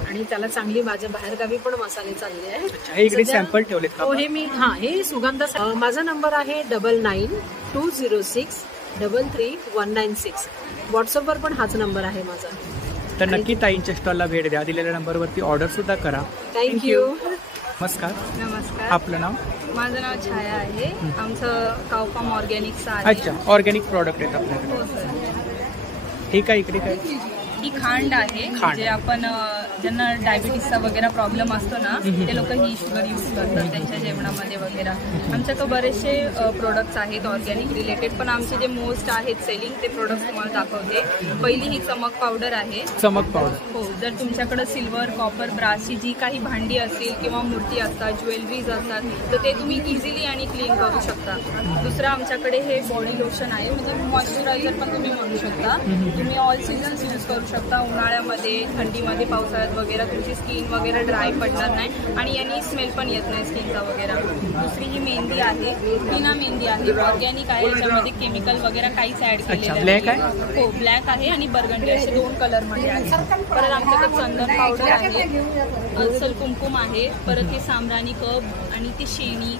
आणि त्याला चांगली माझ्या बाहेरगावी पण मसाले चालले आहेत. सॅम्पल ठेवले? हो. हे मी हे सुगंध. माझा नंबर आहे 9920633196. व्हॉट्सअपवर पण हाच नंबर आहे माझा. तर नक्की ताईंच्या स्टॉलला भेट द्या. दिलेल्या नंबरवरती ऑर्डर सुद्धा करा. थँक्यू. नमस्कार. नमस्कार. आपलं नाव? माझं नाव छाया आहे. आमचं कावफार्म ऑर्गॅनिकचं आहे. अच्छा. ऑर्गॅनिक प्रॉडक्ट आहेत आपल्याकडे. हो सर. हे काय इकडे काय? ही खांड आहे. जे आपण ज्यांना डायबिटीसचा वगैरे प्रॉब्लेम असतो ना ते लोक ही शुगर यूज करतात त्यांच्या जेवणामध्ये वगैरे. आमच्याकडे बरेचसे प्रोडक्ट्स आहेत ऑर्गॅनिक रिलेटेड, पण आमचे जे मोस्ट आहेत सेलिंग ते प्रोडक्ट्स तुम्हाला दाखवते. पहिली ही चमक पावडर आहे. चमक पावडर हो, जर तुमच्याकडे सिल्वर, कॉपर, ब्रासची जी काही भांडी असतील किंवा मूर्ती असतात, ज्वेलरीज असतात, तर ते तुम्ही इझिली आणि क्लीन करू शकता. दुसरं आमच्याकडे हे बॉडी लोशन आहे, म्हणजे मॉइश्चरायझर पण तुम्ही म्हणू शकता. तुम्ही ऑल सीझन्स यूज करू शकता. उन्हाळ्यामध्ये, थंडीमध्ये, पावसाळ्यात वगैरे तुमची स्किन वगैरे ड्राय पडणार नाही आणि यांनी स्मेल पण येत नाही स्किनचा वगैरे. दुसरी ही मेहंदी आहे, टीना मेहंदी आहे, ऑर्गॅनिक आहे, याच्यामध्ये केमिकल वगैरे काहीच ऍड केलेलं नाही. हो, ब्लॅक आहे आणि बर्गंडी असे 2 कलरमध्ये आहे. परत आमच्याकडे चंदन पावडर आहे, अस्सल कुमकुम आहे, परत हे सामराणी कप आणि ती शेणी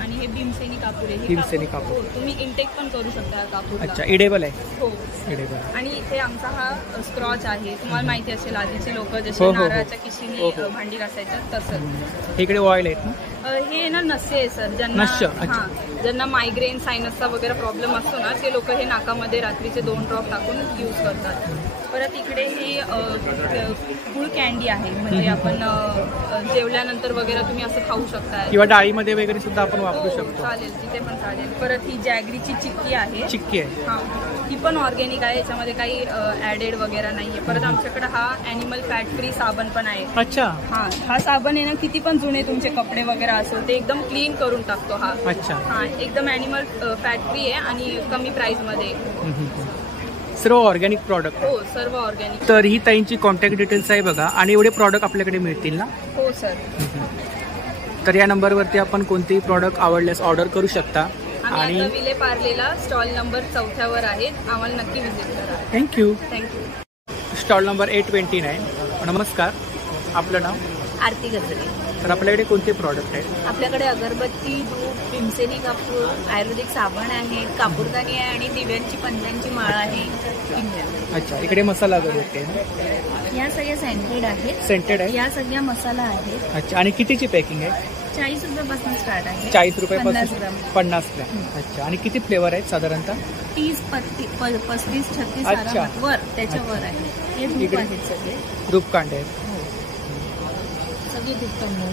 आणि हे भीमसेनी कापूर आहे. भीमसेनी कापूर तुम्ही इंटेक पण करू शकता कापूर. अच्छा, इडेबल आहे. हो, इडेबल. आणि इथे आमचा हा स्क्रॉच आहे. तुम्हाला माहिती असेल आधीचे लोक जसे नारळाच्या किशीने भांडी घासायचं तसं. इकडे ऑइल आहेत ना, हे ना नस्य आहे सर. ज्यांना मायग्रेन, सायनसचा वगैरे प्रॉब्लेम असतो ना ते लोक हे नाकामध्ये रात्रीचे 2 ड्रॉप टाकून यूज करतात. परत इकडे ही गुळ कॅन्डी आहे, म्हणजे आपण जेवल्यानंतर वगैरे तुम्ही असं खाऊ शकता किंवा डाळीमध्ये वगैरे सुद्धा आपण वापरू शकतो. चालेल, तिथे पण चालेल. परत ही जॅगरीची चिक्की आहे. चिक्की आहे, हां, ती पण ऑर्गॅनिक आहे, याच्यामध्ये काही ॲडेड वगैरे नाहीये. परत आमच्याकडे हा ॲनिमल फॅट फ्री साबण पण आहे. अच्छा. हां, हा साबण आहे ना, किती पण जुने तुमचे कपडे वगैरे असेल ते एकदम क्लीन करून टाकतो हा. अच्छा. हां, एकदम ॲनिमल फॅट फ्री आहे आणि कमी प्राइसमध्ये. सर्व ऑर्गॅनिक प्रॉडक्ट. हो, सर्व ऑर्गॅनिक. तर ही ताईंची कॉन्टॅक्ट डिटेल्स आहे बघा, आणि एवढे प्रॉडक्ट आपल्याकडे मिळतील ना? हो सर. तर या नंबरवरती आपण कोणतेही प्रॉडक्ट आवडल्यास ऑर्डर करू शकता. आणि विले पार्लेला स्टॉल नंबर 4 आहे, आम्हाला नक्की व्हिजिट करा. थँक्यू. थँक्यू. Stall number 829. नमस्कार, आपलं नाव? आरती गजरे. तर आपल्याकडे कोणते प्रॉडक्ट आहेत? आपल्याकडे अगरबत्ती, धूप, भीमसेनी कापूर, आयुर्वेदिक साबण आहे, कापूरदानी आहे आणि दिव्यांची पंत्यांची माळ आहे. अच्छा, इकडे मसाला अगरबत्ती आहे. या सगळ्या सेंटेड आहेत. सेंटेड आहे. या सगळ्या मसाला आहेत. अच्छा, आणि कितीची पॅकिंग आहे? 40 रुपयापासून स्टार्ट आहे. 40 रुपयापासून 50 ग्रॅम. अच्छा, आणि किती फ्लेवर आहेत साधारणतः? 30, 35, 36 आरामात वर त्याच्यावर आहे. हे धूप आहेत सगळे. धूप कांडे आहेत. सगळे धूप कांडे.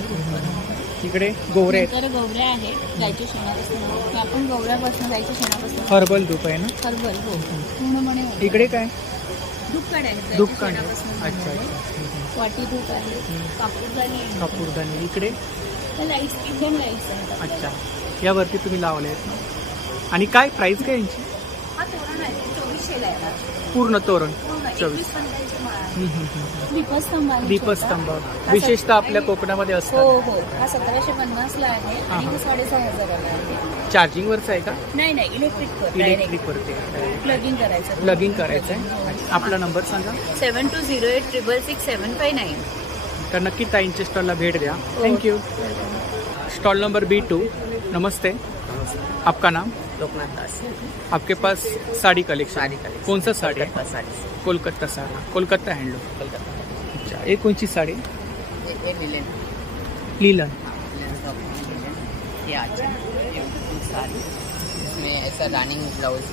इकडे गोवरे आहेत. तर गोवऱ्या आहेत गायच्या शेणापासून. आपण गोवऱ्यापासून गायच्या शेणापासून. हर्बल धूप आहे ना? हर्बल. हो, पूर्णपणे. इकडे काय? धूप कांडे आहेत. धूप कांडे. अच्छा. वाटी धूप आहे. कापूरदानी आहे. कापूरदानी. इकडे लाईट्स, किचन लाईट्स आहेत. अच्छा, यावरती तुम्ही लावले आहेत ना? आणि काय प्राइस काय यांची? हा तोरण आहे, 2400 आहे. पूर्ण तोरण 24. दीपस्तंभ विशेषतः आपल्या कोकणामध्ये असतो. हो हो, हा 1750 आहे आणि हा 6500 आहे. चार्जिंग वरच आहे का? नाही नाही, इलेक्ट्रिक वरती प्लगिंग करायचं. प्लगिंग करायचं आहे. आपला नंबर सांगा. 7208666759. तर नक्की ताईंच्या स्टॉलला भेट द्या. थँक्यू. Stall number B2. नमस्ते, आपका नाम? लोकनाथ दास. आपके पास साड़ी कलेक्शन? कौन सा साड़ी? कोलकाता साड़ी. कोलकाता हैंडलूम. अच्छा, ये कौन सी साड़ी? लीलन. ये अच्छा, ये साड़ी इसमें ऐसा रनिंग ब्लाउज,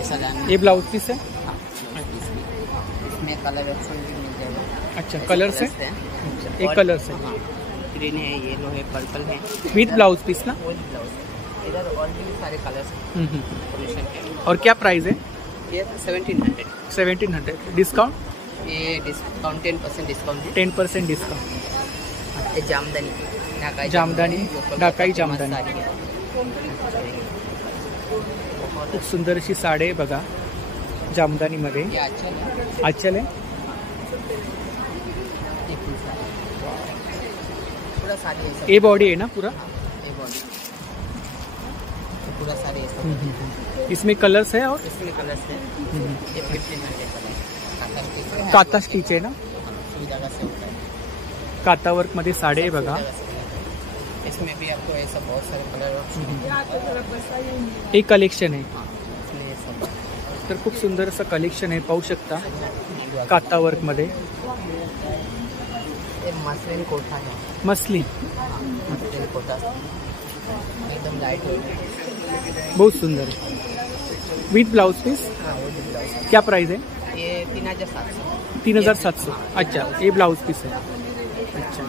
ऐसा रनिंग. ये ब्लाउज पीस है? हाँ, इसमें कलर ऑप्शन भी मिल जाएगा. अच्छा, कलर से? अच्छा, एक कलर से. ग्रीन है, येलो है, पर्पल है. विथ ब्लाउज पीस ना? ब्लाउज. इधर और भी सारे कलर्स. और क्या प्राइस है? ये 1700. 1700. डिस्काउंट? ये डिस्काउंट 10% डिस्काउंट. 10% डिस्काउंट. ये जामदानी, जामदानी, ढाकाई जामदानी. खूप सुंदर अशी साडी आहे बघा, जामदानीमध्ये. आचल आहे. ए बॉडी है ना पूरा? पूरा साड़ी है. इसमें कलर्स है? और इसमें कलर्स है. ये 1500 काता स्टिच आहे ना? सुविधा से होता है. काता वर्क मध्ये साडी आहे बघा. इसमें भी आपको ऐसा बहुत सारे कलर. एक कलेक्शन आहे. तर खूप सुंदर असं कलेक्शन आहे, पाहू शकता काता वर्क मध्ये. मसलिन कोटा है. मसलिन कोटा एकदम लाइट है, बहुत सुंदर है. With blouse piece. हाँ, वो ब्लाउज. क्या प्राइस है? ये 3700. 3700। अच्छा, ये ब्लाउज पीस है। अच्छा,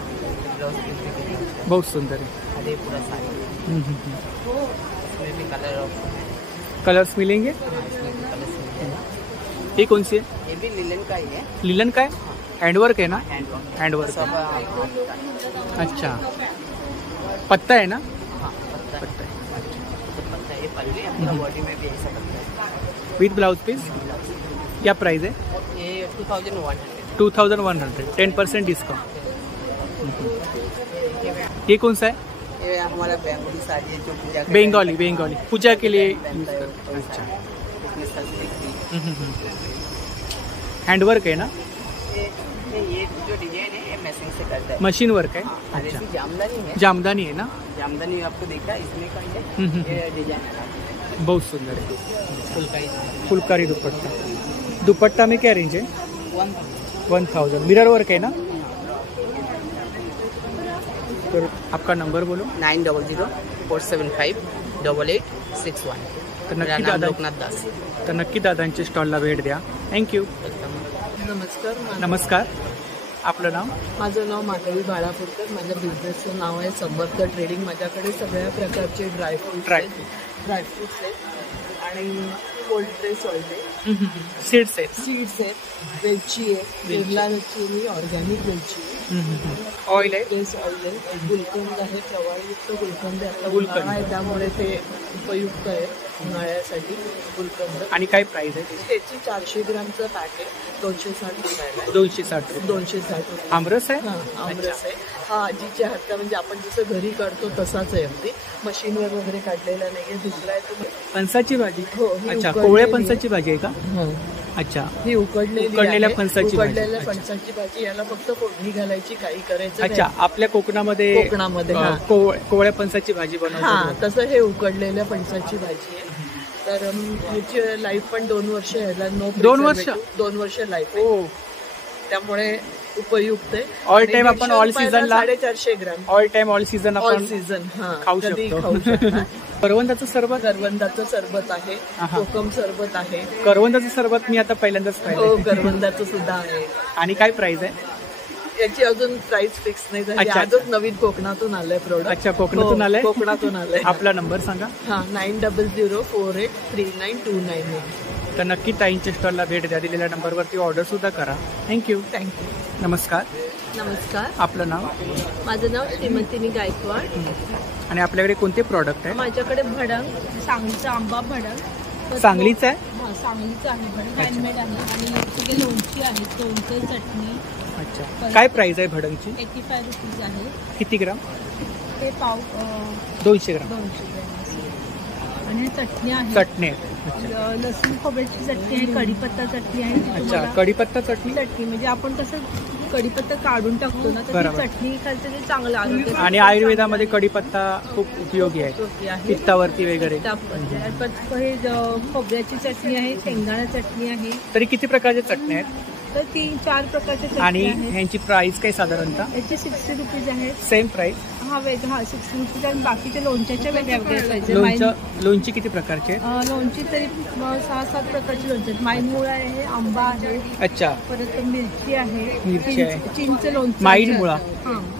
बहुत सुंदर है। अरे पूरा साड़ी इसमें भी कलर कलर्स मिलेंगे। ये कौन सी है? ये भी लिलन का ही है। लिलन का है, हैंडवर्क है ना? हैंडवर्क सब अच्छा, पत्ता है ना? पत्ता है। ये पल्लू अपना बॉडी में भी ऐसा पत्ता है विथ ब्लाउज पीस। क्या प्राइस है? ये 2100। 2100, 10% डिस्काउंट। ये कौन सा है? ये हमारा बंगाली साड़ी है जो पूजा बंगाली पूजा के लिए यूज करते हैं। अच्छा, हैंडवर्क है ना? ये जो डिजाइन है ये मशीन से करता है। मशीन वर्क है। अच्छा, जामदानी है ना? जामदानी आपको देखा इसमें का ये डिजाइन है। बहुत सुंदर है। फुलकारी दुपट्टा में क्या रेंज है? 1000। मिरर वर्क है ना? तो आपका नंबर बोलो। 9004758861। तर नक्की दादांच्या स्टॉलला भेट द्या। थँक्यू। नमस्कार, आपलं नाव? माझं नाव माधवी बाळापूरकर। माझ्या बिझनेसचं नाव आहे समर्थ ट्रेडिंग। माझ्याकडे सगळ्या प्रकारचे ड्रायफ्रूट्स आहेत आणि कोल्ड प्रेस ऑइल आहे, सीड्स आहेत, वेलची आहे, केरला वेलची आहे, ऑर्गॅनिक वेलची आहे, ऑइल आहे, प्रेस ऑइल आहे, गुलकंद आहे, प्रवाळयुक्त गुलकंद आहे। आता उन्हाळा आहे त्यामुळे ते उपयुक्त आहे उन्हाळ्यासाठी गुलकंद। आणि काय प्राइस आहे त्याची? 400 ग्रामचं पॅक आहे, 260 रुपयाला। 260 आमरस आहे? आमरस आहे हा, आजीच्या हातचा, म्हणजे आपण जसं घरी काढतो तसाच आहे, अगदी मशीनवर वगैरे काढलेला नाहीये, दुसरा आहे तो। फणसाची भाजी? हो। अच्छा, कोवळ्या फणसाची भाजी आहे का? अच्छा, ही उकडलेल्या फणसाची भाजी। याला फक्त फोडणी घालायची, काही करायचं। अच्छा, आपल्या कोकणामध्ये कोवळ्या फणसाची भाजी बनवतात, तसं हे उकडलेल्या फणसाची भाजी आहे। तर ह्याची लाईफ पण 2 वर्ष ह्याला 2 वर्ष लाईफ आहे, त्यामुळे उपयुक्त आहे। ऑल टाइम आपण ऑल सीझन 450 ग्राम ऑल टाइम ऑल सीझन आपण खाऊ शकतो। करवंदाचं सरबत आहे, कोकम सरबत आहे। करवंदाचं सरबत मी आता पहिल्यांदाच पाहिलं। हो, करवंदाचं सुद्धा आहे। आणि काय प्राइस आहे याची? अजून प्राइस फिक्स नाही झाली, आजच नवीन कोकणातून आलंय प्रोडक्ट। अच्छा, कोकणातून आलंय। आपला नंबर सांगा। 9004839298। तर नक्की ताईंच्या स्टॉलला भेट द्या, दिलेल्या नंबरवरती ऑर्डर सुद्धा करा। थँक्यू। नमस्कार, आपलं नाव? माझं नाव श्रीमंतिनी गायकवाड। आणि आपल्याकडे कोणते प्रॉडक्ट आहे? माझ्याकडे भडंग, सांगलीचा आंबा भडंग। सांगलीचं आहे? सांगलीचं आहे भडंग, हँडमेड आहे। आणि सगळे लोणची आहे, लोणचं, चटणी। अच्छा, काय प्राइस आहे भडंगची? 85 रुपीज आहे। किती ग्राम? ते पाव 200 ग्राम। आणि चटणी आहे, लसूण खोबऱ्याची चटणी आहे, कढीपत्ता चटणी आहे। अच्छा, कढीपत्ता चटणी म्हणजे आपण कसं कढीपत्ता काढून टाकतो ना, तर चटणी खायचं ते चांगलं आरोग्य। आणि आयुर्वेदामध्ये कढीपत्ता खूप उपयोगी आहे, पित्तावरती वगैरे। हे खोबऱ्याची चटणी आहे, शेंगदाणा चटणी आहे। तरी किती प्रकारच्या चटणी आहेत? तर 3-4 प्रकारचे चटणी आणि आहेत। ह्यांची प्राइस काय साधारणतः? याची 60 रुपीज आहे। Same price? हा 60 रुपीज आणि बाकीच्या लोणच्याच्या वेगळ्या लोणची किती प्रकारचे? लोणची तरी 6-7 प्रकारची लोणची आहेत। माईनमुळा आहे, आंबा आहे, अच्छा, परत मिरची आहे, चिंच लोणचं, माईनमुळा,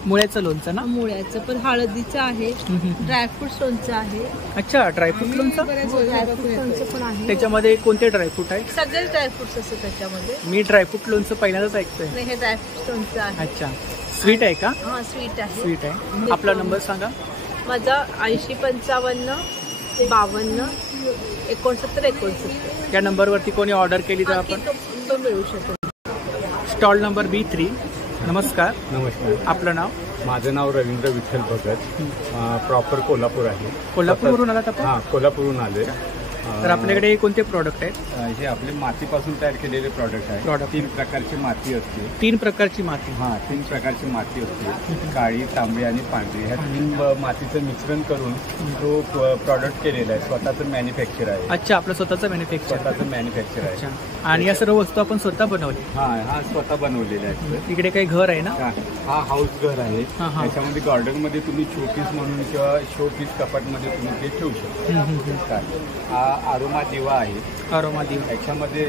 मुळ्याचं लोणचं ना? मुळ्याचं पण, हळदीचं आहे, ड्रायफ्रुट्स लोणचं आहे। अच्छा, ड्रायफ्रूट लोणचं? ड्रायफ्रूट लोणचं पण आहे। त्याच्यामध्ये कोणते ड्रायफ्रूट आहे? सगळे ड्रायफ्रुट्स असतात त्याच्यामध्ये। मी ड्रायफ्रूट लोणचं पहिल्यांदाच ऐकतोय। हे ड्रायफ्रुट लोणचं आहे। अच्छा, स्वीट आहे का? हा, स्वीट आहे। स्वीट आहे। आपला नंबर सांगा। माझा 8055-52-69-69। या नंबरवरती कोणी ऑर्डर केली तर आपण मिळू शकतो। Stall number B3। नमस्कार, आपलं नाव? माझं नाव रवींद्र विठ्ठल भगत, प्रॉपर कोल्हापूर आहे। कोल्हापूरवरून आलात आपण? हां, कोल्हापूरवरून आले। तर आपल्याकडे कोणते प्रॉडक्ट आहेत? हे आपले मातीपासून तयार केलेले प्रॉडक्ट आहे। 3 प्रकारची माती असते। 3 प्रकारची माती? हां, 3 प्रकारची माती असते, काळी, तांबडी आणि पांढरी। ह्या 3 मातीचं मिश्रण करून तो प्रॉडक्ट केलेला आहे, स्वतःचं मॅन्युफॅक्चर आहे। अच्छा, आपलं स्वतःचं मॅन्युफॅक्चर आहे। आणि या सर्व वस्तू आपण स्वतः बनवली? हां, स्वतः बनवलेल्या आहेत। इकडे काही घर आहे ना? हा हाऊस घर आहे। त्याच्यामध्ये गार्डनमध्ये तुम्ही शोपीस म्हणून किंवा शोपीस कपाटमध्ये तुम्ही ते ठेवू शकता। हा आरोमा दिवा आहे। आरोमा दिवा, याच्यामध्ये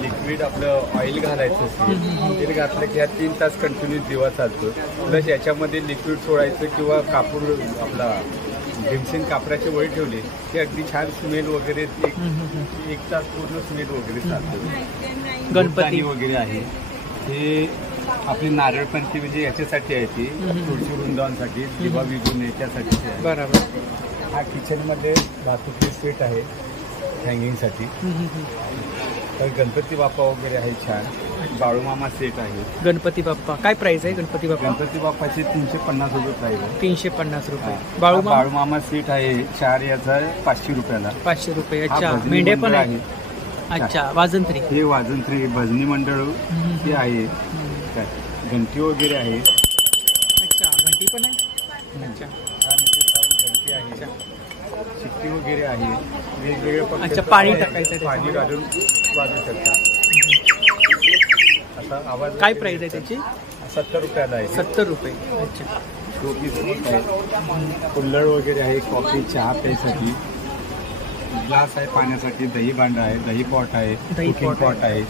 लिक्विड आपलं ऑइल घालायचं असते. तेल घातलं की ह्या 3 तास कंटिन्यू दिवा चालतो. प्लस याच्यामध्ये लिक्विड सोडायचं किंवा कापूर आपला भीमसेन कापडाचे वळी ठेवले की अगदी छान स्मेल वगैरे एक तास पूर्ण स्मेल वगैरे चालतो. गणपती वगैरे आहे हे आपली नारळपंथी म्हणजे याच्यासाठी आहे ती तुळशी वृंदावनसाठी दिवा विजून याच्यासाठी. बरोबर. हा किचनमध्ये धातूचे सेट आहे हँगिंगसाठी. तर गणपती बाप्पा वगैरे आहे छान. बाळूमामा सेट आहे. गणपती बाप्पा काय प्राइस आहे? गणपती बाप्पा गणपती बाप्पाचे 350 रुपये प्राइस आहे. 350 रुपये. बाळूमामा सेट आहे 4 याचा 500 रुपयाला. 500 रुपये. अच्छा. मेंढे पण आहे. अच्छा. वाजंत्री हे वाजंत्री भजनी मंडळ हे आहे. घंटी वगैरे आहे. अच्छा. घंटी पण आहे. अच्छा. घंटी आहे. शिट्टी वगैरे आहे. वेगवेगळे. अच्छा. पाणी टाकायचं. पाणी घालून वाजू शकता. असा आवाज. काय प्राइस आहे त्याची? 70 रुपयाला आहे. 70 रुपये. अच्छा. शोपीस आहे. कुल्हड वगैरे आहे कॉफी चहा प्यायसाठी. ग्लास आहे पाण्यासाठी. दही भांडा आहे. दही पॉट आहे. कुकिंग पॉट आहे.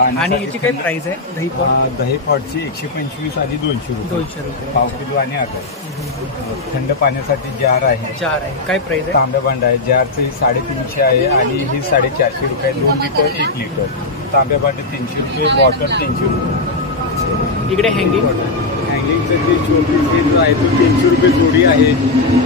आणि याची काय प्राइस आहे? दही पॉटची 125 आणि 200 रुपये. 200 रुपये. पाव किलो आणि अर्धा. थंड पाण्यासाठी जार आहे. जार आहे. काय प्राइस आहे? तांब्या भांडा आहे. जारचं 350 आहे आणि ही 450 रुपये. 2 लिटर 1 लिटर. तांब्या भांडे 300 रुपये. बॉटल 300 रुपये. इकडे हँगिंग हँगिंगचं जे 24 पीस आहे तो 300 रुपये जोडी आहे.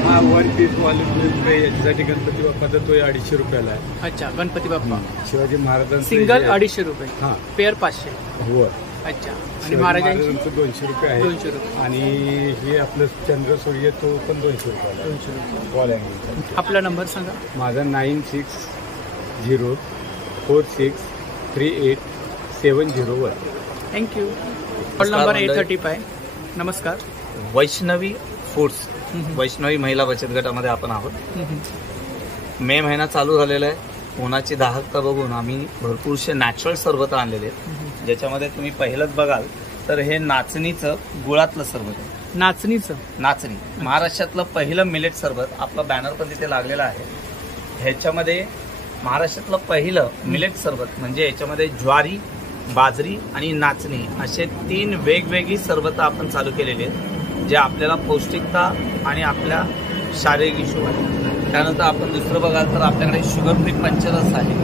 हा 1 पीस वाले रुपये. याच्यासाठी गणपती बाप्पाचा तो 250 रुपयाला आहे. अच्छा. गणपती बाप्पा शिवाजी महाराजांचं सिंगल 250 रुपये. हां. पेअर 500. हो. अच्छा. आणि महाराजांचं 200 रुपये आहे. 200 रुपये. आणि हे आपलं चंद्र सूर्य तो पण 200 रुपयाला. 200 रुपये. Wall hanging. आपला नंबर सांगा. माझा 9604638701. थँक्यू. Call number 835. नमस्कार. वैष्णवी फूड्स वैष्णवी महिला बचत गटामध्ये आपण आहोत. मे महिना चालू झालेला आहे. उन्हाची दाहकता बघून आम्ही भरपूरसे नॅचरल सरबत आणलेले आहेत. ज्याच्यामध्ये तुम्ही पहिलंच बघाल तर हे नाचणीचं गुळातलं सरबत आहे. नाचणी महाराष्ट्रातलं पहिलं मिलेट सरबत. आपलं बॅनर पण तिथे लागलेला आहे. ह्याच्यामध्ये महाराष्ट्रातलं पहिलं मिलेट सरबत म्हणजे याच्यामध्ये ज्वारी, बाजरी आणि नाचणी असे 3 वेगवेगळी सरबत आपण चालू केलेली आहेत जे आपल्याला पौष्टिकता आणि आपल्या शारीरिक इश्यू आहे. त्यानंतर आपण दुसरं बघाल तर आपल्याकडे शुगर फ्री पंचरस आहे.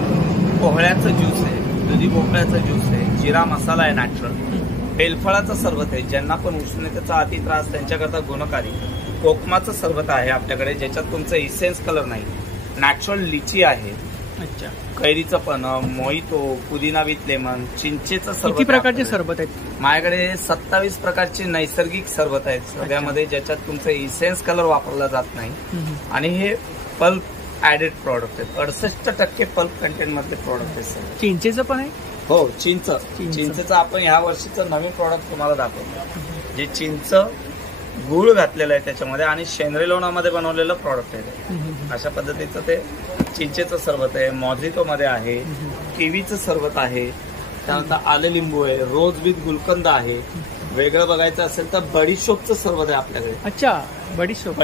पोहळ्याचं ज्यूस आहे. दुधी भोपळ्याचं ज्यूस आहे. जिरा मसाला आहे नॅचरल. बेलफळाचं सरबत आहे. ज्यांना पण उष्णतेचा अति त्रास त्यांच्याकरता गुणकारी. कोकमाचं सरबत आहे आपल्याकडे ज्याच्यात तुमचं इसेन्स कलर नाही. नॅचरल लिची आहे. अच्छा. कैरीचं पण मोहितो, पुदिना विथ लेमन, चिंचेचं सरबत. किती प्रकारचे सरबत आहेत? माझ्याकडे 27 प्रकारचे नैसर्गिक सरबत आहेत सगळ्यामध्ये ज्याच्यात तुमचं इसेन्स कलर वापरला जात नाही. आणि हे पल्प ऍडेड प्रॉडक्ट आहेत. 68% पल्प कंटेंट मधले प्रॉडक्ट आहेत. चिंचेचं पण आहे? हो. चिंचेचं आपण ह्या वर्षीचं नवीन प्रॉडक्ट तुम्हाला दाखवतो जे चिंच गुळ घातलेलं आहे त्याच्यामध्ये आणि शेंद्रे लोणामध्ये बनवलेलं प्रॉडक्ट आहे. अशा पद्धतीचं ते चिंचेचं सरबत आहे. मॉजिटो मध्ये आहे. किवीचं सरबत आहे. त्यानंतर आले लिंबू आहे. रोज विथ गुलकंद आहे. वेगळं बघायचं असेल तर बडीशोपचं सरबत आहे आपल्याकडे. अच्छा. बडीशोप.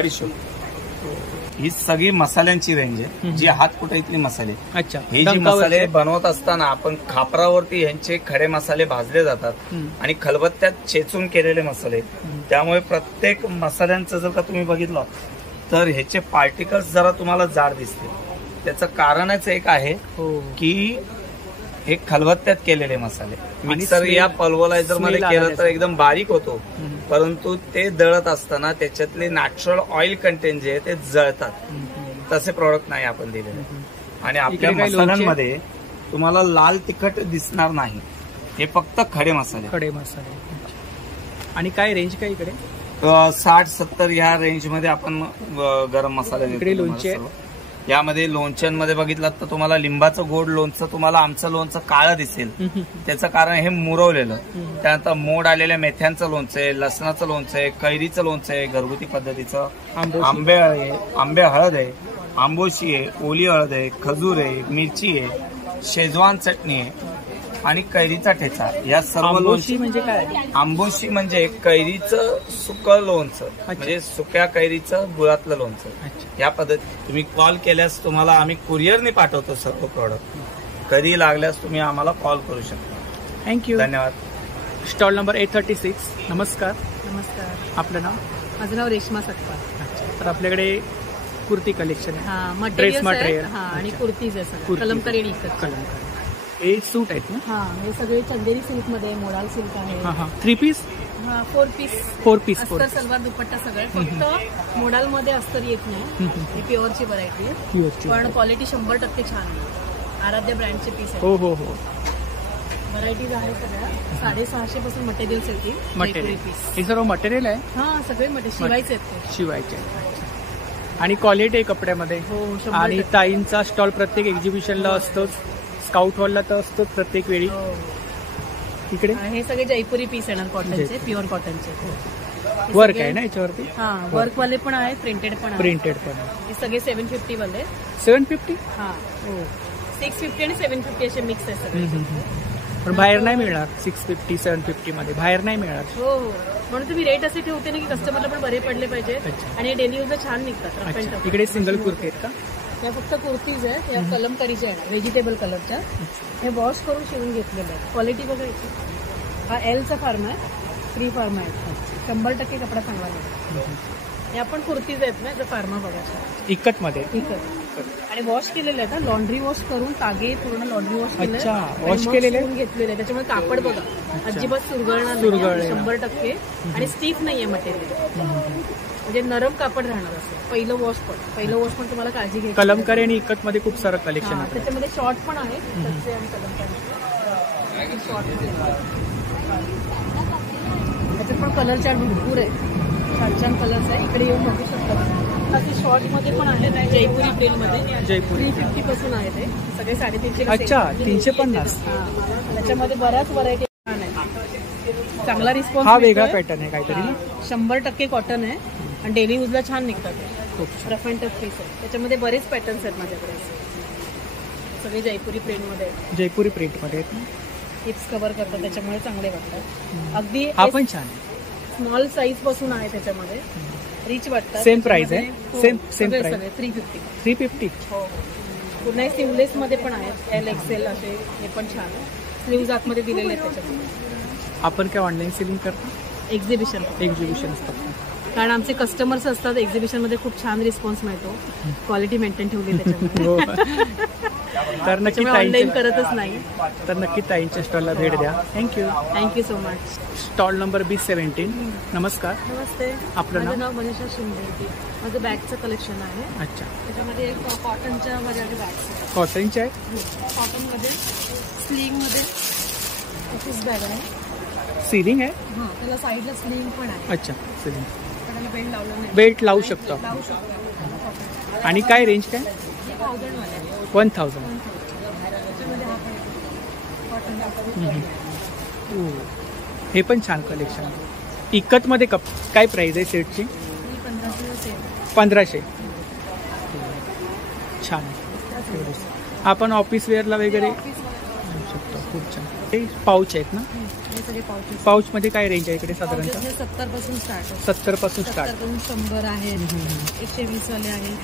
ही सगळी मसाल्यांची रेंज आहे जी हात कुठेतली मसाले. अच्छा. हे जे मसाले बनवत असताना आपण खापरावरती ह्यांचे खडे मसाले भाजले जातात आणि खलबत्त्यात चेचून केलेले मसाले. त्यामुळे प्रत्येक मसाल्यांचं जर का तुम्ही बघितलं तर ह्याचे पार्टिकल्स जरा तुम्हाला जाड दिसतील. त्याचं कारणच एक आहे की हे खलबत्त्यात केलेले मसाले. मिक्सर या पल्वरायझर मध्ये केलं तर एकदम बारीक होतो. परंतु ते दळत असताना त्याच्यातले नॅचरल ऑइल कंटेंट जे आहे ते जळतात. तसे प्रॉडक्ट नाही आपण दिलेले. आणि आपल्या मसाल्यांमध्ये तुम्हाला लाल तिखट दिसणार नाही. हे फक्त खडे मसाले. आणि काय रेंज काय इकडे? 60-70 ह्या रेंज मध्ये आपण गरम मसाले इकडे. लोणचे यामध्ये लोणच्यांमध्ये बघितलं तर तुम्हाला लिंबाचं गोड लोणचं तुम्हाला आमचं लोणचं काळं दिसेल. त्याचं कारण हे मुरवलेलं. त्यानंतर मोड आलेल्या मेथ्यांचं लोणचं आहे. लसणाचं लोणचं आहे. कैरीचं लोणचं आहे घरगुती पद्धतीचं. आंबे हळद आहे. आंबोशी आहे. ओली हळद आहे. खजूर आहे. मिरची आहे. शेजवान चटणी आहे आणि कैरीचा ठेचा. या सर्व लोणची म्हणजे काय? आंबोशी म्हणजे कैरीचं सुकं लोणचं म्हणजे सुक्या कैरीचं गुळातलं लोणचं. या पद्धती तुम्ही कॉल केल्यास तुम्हाला आम्ही कुरिअरने पाठवतो सर्व प्रॉडक्ट. कधी लागल्यास तुम्ही आम्हाला कॉल करू शकता. थँक्यू. धन्यवाद. Stall number 836. नमस्कार. नमस्कार. आपलं नाव? माझं नाव रेश्मा सकपाळ. तर आपल्याकडे कुर्ती कलेक्शन आहे. हां, ड्रेस मटेरियल. हां, आणि कुर्तीज आहे सगळं. कलमकारी आणि इकत. कलमकारी. हे सूट आहेत ना? हां, हे सगळे चंदेरी सिल्क मध्ये, मोडाल सिल्क आहे. हां, 3 पीस. 4 पीस. 4 पीस. अस्तर सलवार दुपट्टा सगळे. फक्त मोडाल मध्ये अस्तर येत नाही. ही प्युअरची व्हरायटी आहे. पण क्वालिटी 100% छान आहे. आराध्य ब्रँडचे पीस आहे. हो. व्हरायटीज आहे सगळ्या. 650 पासून मटेरियल सेटिंग. मटेरियल हे सर्व मटेरियल आहे. हां, सगळे मटेरियल शिवायचे आहेत. शिवायचे. आणि क्वालिटी आहे कपड्यामध्ये. आणि ताईंचा स्टॉल प्रत्येक एक्झिबिशनला असतोच. स्काउट हॉलला तर असतोच प्रत्येक वेळी. इकडे हे सगळे जयपुरी पीस येणार कॉटनचे, प्युअर कॉटनचे. वर्क आहे ना याच्यावरती? हां, वर्क वाले पण आहेत, प्रिंटेड पण आहे. प्रिंटेड पण आहे. हे सगळे 750 वाले. 750? हां, 650 आणि 750 असे मिक्स आहे सगळे. पण बाहेर नाही मिळणार. 650 750 मध्ये बाहेर नाही मिळणार. हो. म्हणून तुम्ही रेट असे ठेवते ना की कस्टमरला पण बरे पडले पाहिजे आणि डेली यूजला छान निघतात. इकडे सिंगल कुर्ती आहेत का? त्या फक्त कुर्तीज आहेत. त्या कलमकारीच्या आहेत, व्हेजिटेबल कलरच्या. हे वॉश करून शिवून घेतलेलं आहे. क्वालिटी बघा याची. हा Lचा फार्म आहे, 3 फार्म आहे. 100% कपडा चांगला आहे. हे आपण कुर्तीज आहेत ना, याचा फार्मा बघायचा. इकत मध्ये. आणि वॉश केलेले आहेत. लॉन्ड्री वॉश करून तागे पूर्ण लॉन्ड्री वॉश केले, वॉश केलेले घेतलेले. त्याच्यामुळे कापड बघा अजिबात सुरगळणार 100% आणि स्टीफ नाहीये मटेरियल. म्हणजे नरम कापड राहणार असं. पहिलं वॉश पण तुम्हाला काळजी घ्यायची. कलमकारी आणि इकत मध्ये खूप सारं कलेक्शन आहे. त्याच्यामध्ये शॉर्ट पण आहे. त्याच्यात पण कलर चार्ट भरपूर आहे. छान कलर्स आहे. इकडे येऊन बघू शकता. शॉर्ट मध्ये पण आहे जयपुरी प्रिंट मध्ये. जयपुरी 350 पासून आहे ते सगळे 350. अच्छा, 350. त्याच्यामध्ये बऱ्याच व्हरायटी छान आहे. चांगला रिस्पॉन्स. हा वेगळा पॅटर्न आहे काहीतरी. 100% कॉटन आहे आणि डेली यूजला छान निघतात. रफ अँड टफ पीस आहे. त्याच्यामध्ये बरेच पॅटर्न्स आहेत माझ्याकडे. सगळे जयपुरी प्रिंट मध्ये. जयपुरी प्रिंट मध्ये हिप्स कव्हर करतात, त्याच्यामुळे चांगले वाटतात. अगदी हा पण छान आहे. स्मॉल साईज पासून आहे त्याच्यामध्ये. रिच वाटतात. सेम प्राइस आहे. Same price. 350. हो. पुन्हा स्लीवलेस मध्ये पण आहेत. L XL असे. हे पण छान आहे. स्लीव्ज आतमध्ये दिलेले आहेत त्याच्यामध्ये. आपण काय ऑनलाईन सेलिंग करतो? एक्झिबिशन कारण आमचे कस्टमर्स असतात. एक्झिबिशन मध्ये खूप छान रिस्पॉन्स मिळतो. क्वालिटी मेंटेन ठेवली त्याच्यामध्ये. तर नक्की ऑनलाईन करतच नाही. तर नक्की ताईंच्या स्टॉलला भेट द्या. Thank you so much. Stall number B17. नमस्कार. नमस्ते. आपलं नाव मनीषा शिंदे. माझं बॅगचं कलेक्शन आहे. अच्छा. त्याच्यामध्ये कॉटनच्या माझ्याकडे बॅग्स. कॉटनच्या आहेत. कॉटनमध्ये स्लीव मध्ये ऑफिस बॅग आहे. सीलिंग आहे. हां, त्याला साईडला स्लीव पण आहे. अच्छा, सीलिंग. त्याला बेल्ट लावला नाही. बेल्ट लावू शकतो. आणि काय रेंज काय? 1000. हे पण छान कलेक्शन. इकत मध्ये काय प्राइस आहे सेटची? 1500. छान. आपण ऑफिस वेअरला वगैरे शकतो. खूप छान. हे पाऊच आहेत ना? पाऊच मध्ये काय रेंज आहे इकडे साधारणतः? 70 पासून स्टार्ट आहे. 70 पासून स्टार्ट. 100 आहे. 120 वाले आहेत.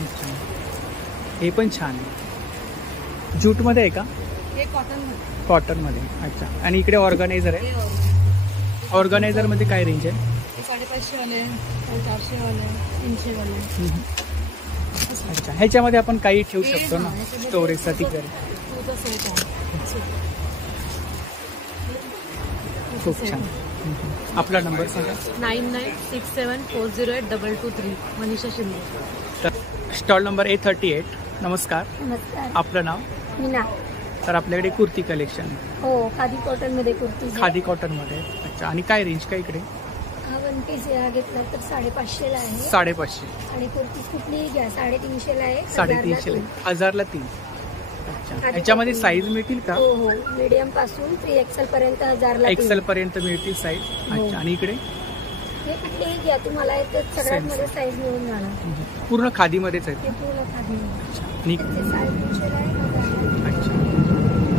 हे पण छान आहे. जूट मध्ये आहे का? हे कॉटन मध्ये. अच्छा. आणि इकडे ऑर्गनायझर आहे. ऑर्गनायझर मध्ये काय रेंज आहे? 550 वाले, 400 वाले, 300 वाले. अच्छा. ह्याच्यामध्ये आपण काही ठेवू शकतो ना स्टोरेजसाठी? खूप छान. आपला नंबर सांगा. 9967408223. Manisha Shinde. Stall number A38. नमस्कार. आपलं नाव? मीना. तर आपल्याकडे कुर्ती कलेक्शन. हो, खादी कॉटन मध्ये कुर्ती. खादी कॉटन मध्ये. अच्छा. आणि काय रेंज काय इकडे? हा 1 पीस घेतला तर 550 ला आहे. 550. आणि कुर्ती कुठलीही घ्या 350 ला आहे. 350 ला. 1000 ला 3. अच्छा. याच्यामध्ये साईज मिळतील का? हो हो. मीडियम पासून 3XL पर्यंत 1000 ला. XL पर्यंत मिळतील साईज. अच्छा. आणि इकडे हे कुठलेही घ्या तुम्हाला सगळ्यात मध्ये साईज मिळून जाणार. पूर्ण खादीमध्येच आहे. पूर्ण खादी. आणि 350 ला आहे. अच्छा.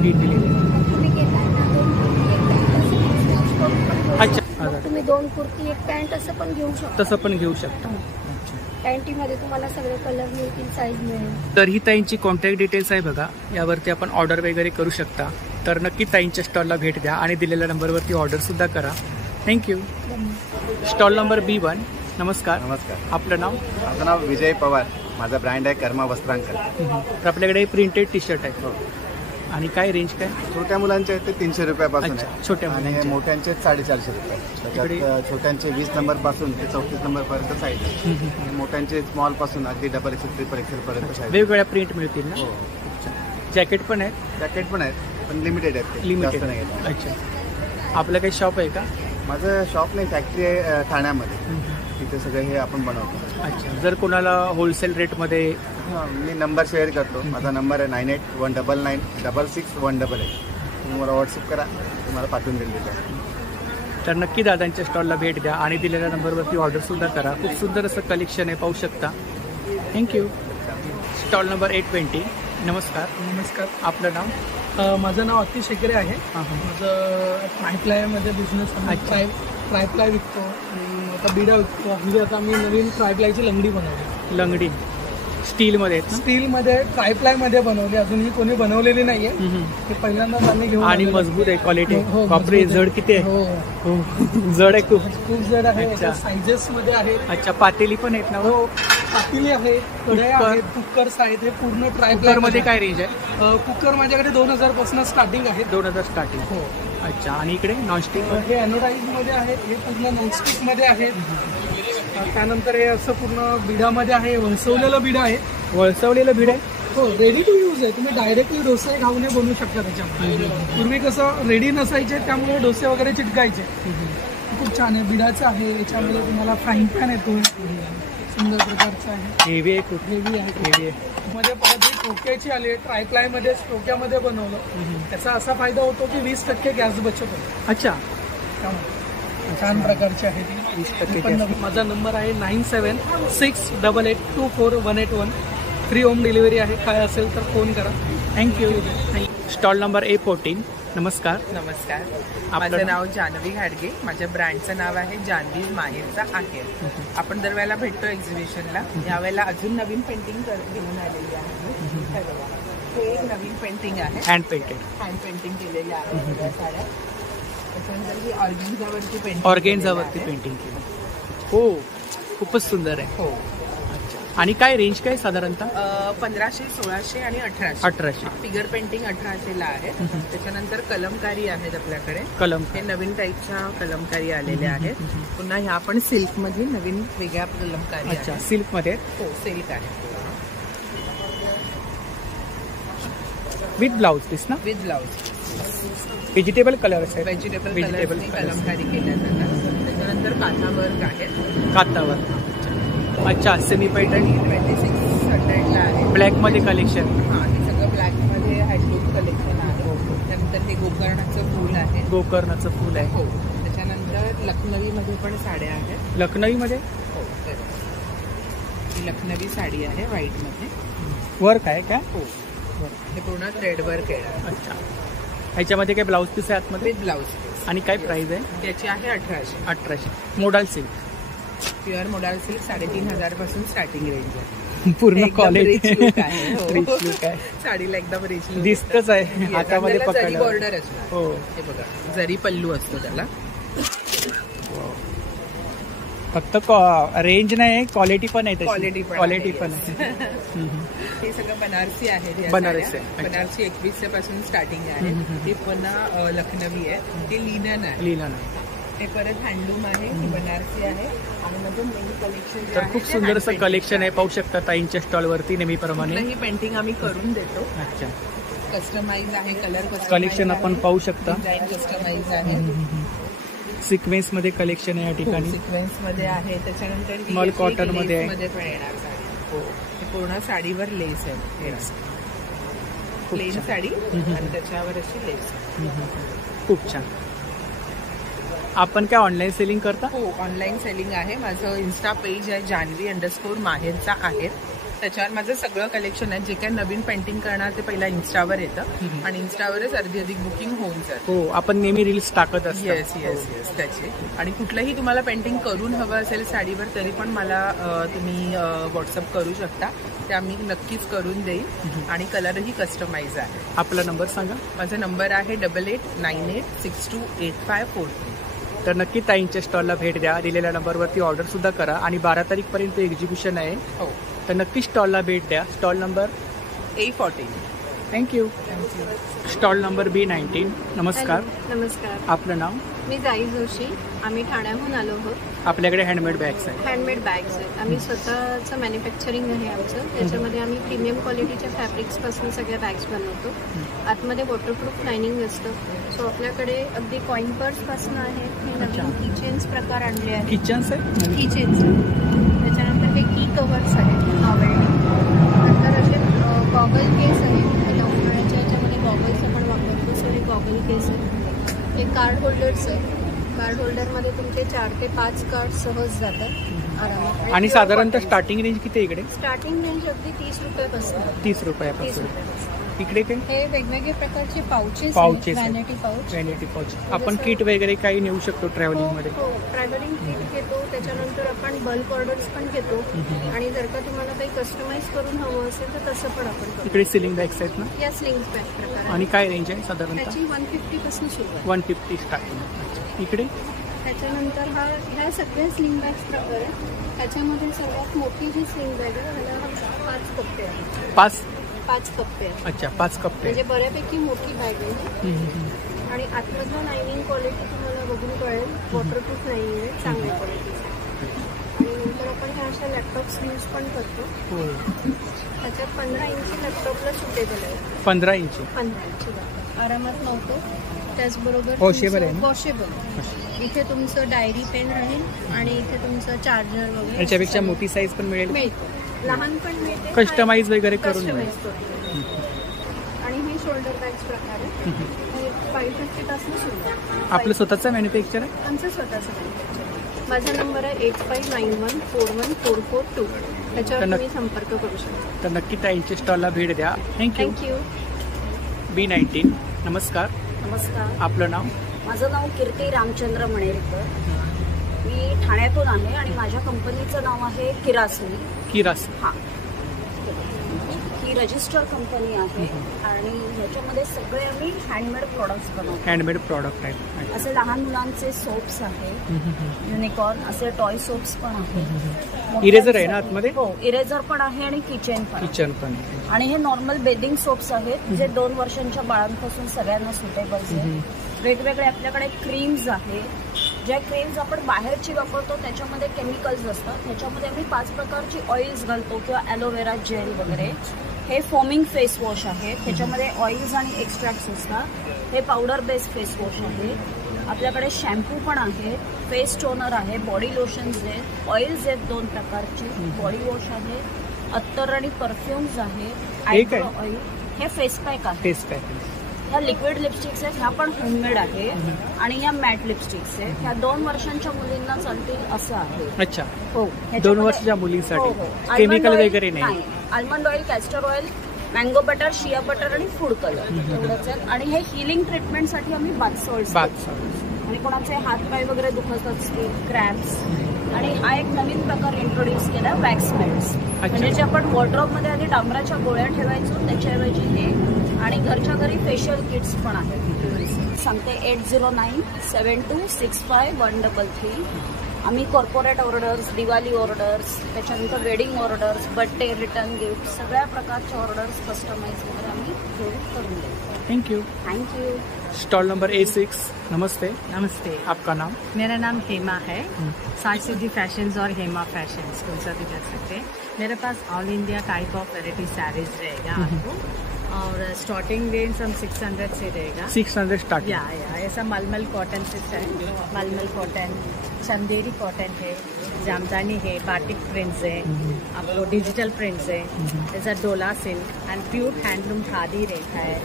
तुम्ही घेताय ना 2 कुर्ती 1 पॅन्ट. अच्छा. तुम्ही 2 कुर्ती 1 पॅन्ट असं पण घेऊ शकता. तसं पण घेऊ शकता. अच्छा. पॅन्टीमध्ये तुम्हाला सगळे कलर मिळतील, साईज मिळेल. तर ही ताईंची कॉन्टॅक्ट डिटेल्स आहे बघा, यावरती आपण ऑर्डर वगैरे करू शकता. तर नक्की ताईंच्या स्टॉलला भेट द्या आणि दिलेल्या नंबरवरती ऑर्डरसुद्धा करा. थँक्यू. Stall number B1. नमस्कार. नमस्कार. आपलं नाव? माझं नाव विजय पवार. माझा ब्रँड आहे कर्मा वस्त्रांकर. तर आपल्याकडे प्रिंटेड टी शर्ट आहे. आणि काय रेंज काय? छोट्या मुलांचे आहेत ते 300 रुपयापासून अच्छा, आहे. छोट्या आणि मुलांचे. मोठ्यांचे 450 रुपये. त्याच्यात छोट्यांचे 20 नंबरपासून ते 34 नंबरपर्यंत साईज आहे. आणि मोठ्यांचे स्मॉल पासून अगदी डबल एक्सेल, ट्रिपल एक्सेल पर्यंत साईज. वेगवेगळ्या प्रिंट मिळतील ना? जॅकेट पण आहेत? जॅकेट पण आहेत, पण लिमिटेड आहेत ते. लिमिटेड जास्त नाही आहेत. अच्छा. आपलं काही शॉप आहे का? माझं शॉप नाही, फॅक्टरी आहे ठाण्यामध्ये. तिथे सगळं हे आपण बनवतो. अच्छा. जर कोणाला होलसेल रेटमध्ये? मी नंबर शेअर करतो. माझा नंबर आहे 9819966188. तुम्ही मला व्हॉट्सअप करा, तुम्हाला पाठवून देईल. तर नक्की दादांच्या स्टॉलला भेट द्या आणि दिलेल्या नंबरवरती ऑर्डरसुद्धा करा. खूप सुंदर असं कलेक्शन आहे, पाहू शकता. थँक्यू. Stall number 820. नमस्कार. नमस्कार. आपलं नाव? माझं नाव अतिश शेकरे आहे. माझं ट्रायप्लायमध्ये बिझनेस आहे. ट्रायप्लाय विकतो आणि आता बिडा विकतो. म्हणजे आता आम्ही नवीन ट्रायप्लायची लंगडी बनवली. लंगडी स्टीलमध्ये? स्टीलमध्ये ट्रायप्लायमध्ये बनवली. अजूनही कोणी बनवलेली नाहीये. ते पहिल्यांदा त्यांनी घेऊन. आणि मजबूत आहे क्वालिटी? बापरे, जड किती आहे? हो, जड आहे खूप. खूप जड आहे. सायझेस मध्ये आहे. अच्छा. पातेली पण आहेत ना? हो, पातेली आहे, कढया आहेत, कुकर्स आहेत. हे पूर्ण ट्रायप्लाय मध्ये काय रेंज आहे? कुकर माझ्याकडे 2000 पासून स्टार्टिंग आहे. 2000 स्टार्टिंग. हो. अच्छा. आणि इकडे नॉनस्टिक? हे अॅनोडाईज मध्ये आहे. हे पूर्ण नॉनस्टिक मध्ये आहे. त्यानंतर हे असं पूर्ण बिडामध्ये आहे. वळसवलेलं बिडा आहे. वळसवलेलं बिड आहे? हो, रेडी टू यूज आहे. तुम्ही डायरेक्टली डोसे घावणे बनवू शकता त्याच्यामध्ये. पूर्वी कसं रेडी नसायचे, त्यामुळे डोसे वगैरे चिटकायचे. खूप छान आहे. बिडाचं आहे. याच्यामध्ये तुम्हाला फ्राईंग पॅन येतो, सुंदर प्रकारचं आहे. हेवी आहे, खूप हेवी आहे. हेवी आहे. मध्ये परत ही टोक्याची आली. ट्रायप्लायमध्ये टोक्यामध्ये बनवलं. त्याचा असा फायदा होतो की 20% गॅस बचत होतो. अच्छा. छान प्रकारची आहे ती. 20%. माझा नंबर आहे 9768824181. फ्री होम डिलिव्हरी आहे. काय असेल तर फोन करा. थँक्यू. Stall number A14. नमस्कार. नमस्कार. माझं नाव जानवी घाडगे. माझ्या ब्रँडचं नाव आहे जानवी माहेरचा आहे. आपण दरवेळेला भेटतो एक्झिबिशनला. यावेळेला अजून नवीन पेंटिंग घेऊन आलेली आहे. हे एक नवीन पेंटिंग आहे. Hand painted. हँड पेंटिंग केलेली आहे सगळ्या साड्या. त्याच्यानंतर ही ऑर्गेन्झावरती पेंटिंग. ऑर्गेन्झावरती पेंटिंग केली. हो, खूपच सुंदर आहे. हो. आणि काय रेंज काय साधारणतः? 1500, 1600 आणि 1800. 1800. फिगर पेंटिंग 1800ला आहे. त्याच्यानंतर कलमकारी आहेत आपल्याकडे. कलम हे नवीन टाईपच्या कलमकारी आलेल्या आहेत. पुन्हा ह्या पण सिल्क मध्ये नवीन वेगळ्या कलमकारी. अच्छा. सिल्क मध्ये? हो, सिल्क आहे. विथ ब्लाउज पीस ना? With blouse. व्हेजिटेबल कलर्स आहे. व्हेजिटेबल कलमकारी केल्या जातात. त्याच्यानंतर काठावर्क आहे. काठावर्क. अच्छा. सेमी पैठणी 2600 आहे. ब्लॅक मध्ये कलेक्शन? हां, हे सगळं ब्लॅक मध्ये हँडलूम कलेक्शन आहे. त्यानंतर ते गोकर्णाचं फूल आहे. गोकर्णाचं फूल आहे. हो. त्याच्यानंतर लखनवी मध्ये पण साड्या आहेत. लखनवी मध्ये? हो. ही लखनवी साडी आहे व्हाईट मध्ये. वर्क आहे का? हो. हे पूर्ण थ्रेड वर्क आहे. अच्छा. ह्याच्यामध्ये काय ब्लाऊज पीस आहे आतमध्ये? With blouse piece. आणि काय प्राइस आहे? त्याची आहे 1800. 1800. Modal silk? Pure modal silk 3500 पासून स्टार्टिंग रेंज आहे. पूर्ण क्वालिटी. रिच लुक आहे. रिच लुक आहे. साडीला एकदम रिच लुक दिसतच आहे हातामध्ये पकडलं. बॉर्डर असणार. हो. हे बघा, जरी पल्लू असतो त्याला. फक्त रेंज नाही, क्वालिटी पण आहे. क्वालिटी पण आहे. हे सगळं बनारसी आहे. बनारसी 2100 पासून स्टार्टिंग आहे. ती पुन्हा लखनवी आहे. ते लिनन आहे. लिनन. ते परत हँडलूम आहे. ही बनारसी आहे. आणि माझं मेन कलेक्शन तर खूप सुंदर असं कलेक्शन आहे, पाहू शकता ताईंच्या स्टॉलवरती नेहमीप्रमाणे. ही पेंटिंग आम्ही करून देतो. अच्छा. कस्टमाइज आहे. कलर कलेक्शन आपण पाहू शकता. डिझाईन कस्टमाइज आहे. सिक्वेन्स मध्ये कलेक्शन आहे या ठिकाणी. सिक्वेन्स मध्ये आहे. त्याच्यानंतर स्मॉल कॉटन मध्ये आहे. मध्ये पण येणार साडी. हो. पूर्ण साडीवर लेस आहे. प्लेन साडी आणि त्याच्यावर अशी लेस. खूप छान. आपण काय ऑनलाईन सेलिंग करता? हो, ऑनलाईन सेलिंग आहे. माझं इन्स्टा पेज आहे जानवी_माहेरचा आहे. त्याच्यावर माझं सगळं कलेक्शन आहे. जे काही नवीन पेंटिंग करणार ते पहिला इन्स्टावर येतं आणि इन्स्टावरच अर्धी अधिक बुकिंग होऊन जाते. हो, आपण नेहमी रील्स टाकत असतो. येस येस येस त्याचे. आणि कुठलंही तुम्हाला पेंटिंग करून हवं असेल साडीवर तरी पण मला तुम्ही व्हॉट्सअप करू शकता. ते आम्ही नक्कीच करून देईल आणि कलरही कस्टमाइज आहे. आपला नंबर सांगा. माझा नंबर आहे 8898628543. तर नक्की ताईंच्या स्टॉलला भेट द्या. दिलेल्या नंबरवरती ऑर्डर सुद्धा करा. आणि 12 तारीखपर्यंत एक्झिबिशन आहे. हो, तर नक्की स्टॉलला भेट द्या. Stall number A14. Thank you. Stall number B19. नमस्कार. नमस्कार. आपलं नाव? मी जाई जोशी. आम्ही ठाण्याहून आलो आहोत. आपल्याकडे हँडमेड बॅग्स आहेत. हँडमेड बॅग्स आहेत. आम्ही स्वतःचं मॅन्युफॅक्चरिंग आहे आमचं. त्याच्यामध्ये आम्ही प्रीमियम क्वालिटीच्या फॅब्रिक्सपासून सगळ्या बॅग्स बनवतो. आतमध्ये वॉटरप्रूफ लायनिंग असतं. सो आपल्याकडे अगदी कॉईन पर्सपासून आहे. हे नवीन किचन्स प्रकार आणले आहेत. किचन्स आहे? किचन्स. त्याच्यानंतर हे की कवर्स आहेत आवडले. नंतर असे गॉगल केस आहेत. उन्हाळ्याच्या याच्यामध्ये गॉगल्स आपण वापरतो. सो हे गॉगल केस आहे. हे कार्ड होल्डर्स आहे. कार्ड होल्डरमध्ये तुमचे 4 ते 5 कार्ड सहज जातात आरामात. आणि साधारणतः स्टार्टिंग रेंज किती इकडे? स्टार्टिंग रेंज अगदी 30 रुपयापासून. 30 रुपयापासून. इकडे काय? हे वेगवेगळे प्रकारचे पाउचेस व्हॅनिटी पाउच. आपण किट वगैरे काही नेऊ शकतो ट्रॅव्हलिंग मध्ये? हो, ट्रॅव्हलिंग किट घेतो. त्याच्यानंतर आपण बल्क ऑर्डर्स पण घेतो. आणि जर का तुम्हाला काही कस्टमाइज करून हवं असेल तर तसं पण आपण करतो. इकडे सिलिंग बॅग्स आहेत ना? या स्लिंग बॅग प्रकार. आणि काय रेंज आहे साधारणतः? त्याची 150 पासून सुरू आहे. 150 स्टार्टिंग. इकडे त्याच्यानंतर ह्या सगळ्या स्लिंग बॅग्स प्रकार आहे. त्याच्यामध्ये सर्वात मोठी जी स्लिंग बॅग आहे त्याला 5 कप्पे आहेत. 5 कप्पे आहेत. अच्छा, 5 कप्पे म्हणजे बऱ्यापैकी मोठी बॅग आहे. आणि आतमधलं लायनिंग क्वालिटी तुम्हाला बघून कळेल. वॉटरप्रूफ लायनिंग आहे, चांगल्या क्वालिटीचं. आणि नंतर आपण ह्या अशा लॅपटॉप्स यूज पण करतो. त्याच्यात 15 इंची लॅपटॉपला सुटेबल आहे. 15 इंची आरामात नव्हतं. त्याचबरोबर वॉशेबल आहे. वॉशेबल. इथे तुमचं डायरी पेन राहील आणि इथे तुमचं चार्जर वगैरे. याच्यापेक्षा मोठी साईज पण मिळेल. लहान पण मिळते. कस्टमाइज वगैरे करून आणि हे शोल्डर बॅग्स प्रकार आहे. 550 पासून सुरू आहे. आपलं स्वतःचं मॅन्युफॅक्चर आहे? आमचं स्वतःचं मॅन्युफॅक्चर. माझा नंबर आहे 8591414442. त्याच्यावर तुम्ही संपर्क करू शकता. तर नक्की ताईंच्या स्टॉलला भेट द्या. थँक्यू. B19. नमस्कार. नमस्कार. आपलं नाव? माझं नाव कीर्ती रामचंद्र मणेरकर. मी ठाण्यातून आहे आणि माझ्या कंपनीचं नाव आहे किरासनी. हां, ही रजिस्टर कंपनी आहे आणि ह्याच्यामध्ये सगळे आम्ही हँडमेड प्रोडक्ट्स बनवतो. हँडमेड प्रॉडक्ट आहेत. असे लहान मुलांचे सोप्स आहेत, युनिकॉर्न असे टॉय सोप्स पण आहेत. इरेझर आहे ना आतमध्ये? हो, इरेझर पण आहे आणि किचन पण. आणि हे नॉर्मल बेदिंग सोप्स आहेत जे 2 वर्षांच्या बाळांपासून सगळ्यांना सुटेबल आहेत. वेगवेगळे आपल्याकडे क्रीम्स आहेत. ज्या क्रीम्स आपण बाहेरची वापरतो त्याच्यामध्ये केमिकल्स असतात. त्याच्यामध्ये आम्ही 5 प्रकारची ऑइल्स घालतो किंवा ॲलोवेरा जेल वगैरे. हे फोमिंग फेस वॉश आहे. त्याच्यामध्ये ऑइल्स आणि एक्स्ट्रॅक्ट्स असतात. हे पावडर बेस्ड फेस वॉश आहे. आपल्याकडे शॅम्पू पण आहे, फेस टोनर आहे, बॉडी लोशन्स आहेत, ऑइल्स आहेत 2 प्रकारचे, बॉडी वॉश आहे, अत्तर आणि परफ्युम्स आहे, आयब्रो ऑइल. हे फेस पॅक आहे. ह्या लिक्विड लिपस्टिक्स आहेत. ह्या पण होममेड आहे. आणि ह्या मॅट लिपस्टिक्स आहेत. ह्या 2 वर्षांच्या मुलींना चालतील असं आहे. अच्छा. हो, 2 वर्षांच्या मुलींसाठी केमिकल वगैरे नाही. Almond oil, castor oil, mango butter, shea butter आणि फूड कलर एवढंच आहे. आणि हे हिलिंग ट्रीटमेंटसाठी आम्ही बाथ सॉल्ट्स. आणि कोणाचे हातपाय वगैरे दुखत असतील, क्रॅम्प्स. आणि हा एक नवीन प्रकार इंट्रोड्यूस केला, वॅक्स मेल्ट्स. म्हणजे जे आपण वॉर्ड्रॉपमध्ये आधी डांबराच्या गोळ्या ठेवायचो त्याच्याऐवजी हे. आणि घरच्या घरी फेशियल किट्स पण आहेत. सांगते 8097265133. आम्ही कॉर्पोरेट ऑर्डर्स, दिवाळी ऑर्डर्स, त्याच्यानंतर wedding orders, birthday, return gift सगळ्या प्रकारच्या ऑर्डर्स कस्टमाइज वगैरे आम्ही करून देतो. Thank you. Stall number A6. नमस्ते. नमस्ते. आपका नाम? मेरा नाम हेमा है. साज सिटी फैशंस और हेमा फैशंस कौन सा भी कर सकते हैं. मेरे pass all India type of variety saris रहेगा आपको. और स्टार्टिंग रेंज हम 600 से रहेगा. 600 स्टार्टिंग. या ऐसा मलमल कॉटन से है. मलमल कॉटन, चंदेरी कॉटन है, जामदानी है, बाटिक प्रिंट्स है, आपको डिजिटल प्रिंट्स है, जैसा Dola silk and pure handloom khadi रहता है.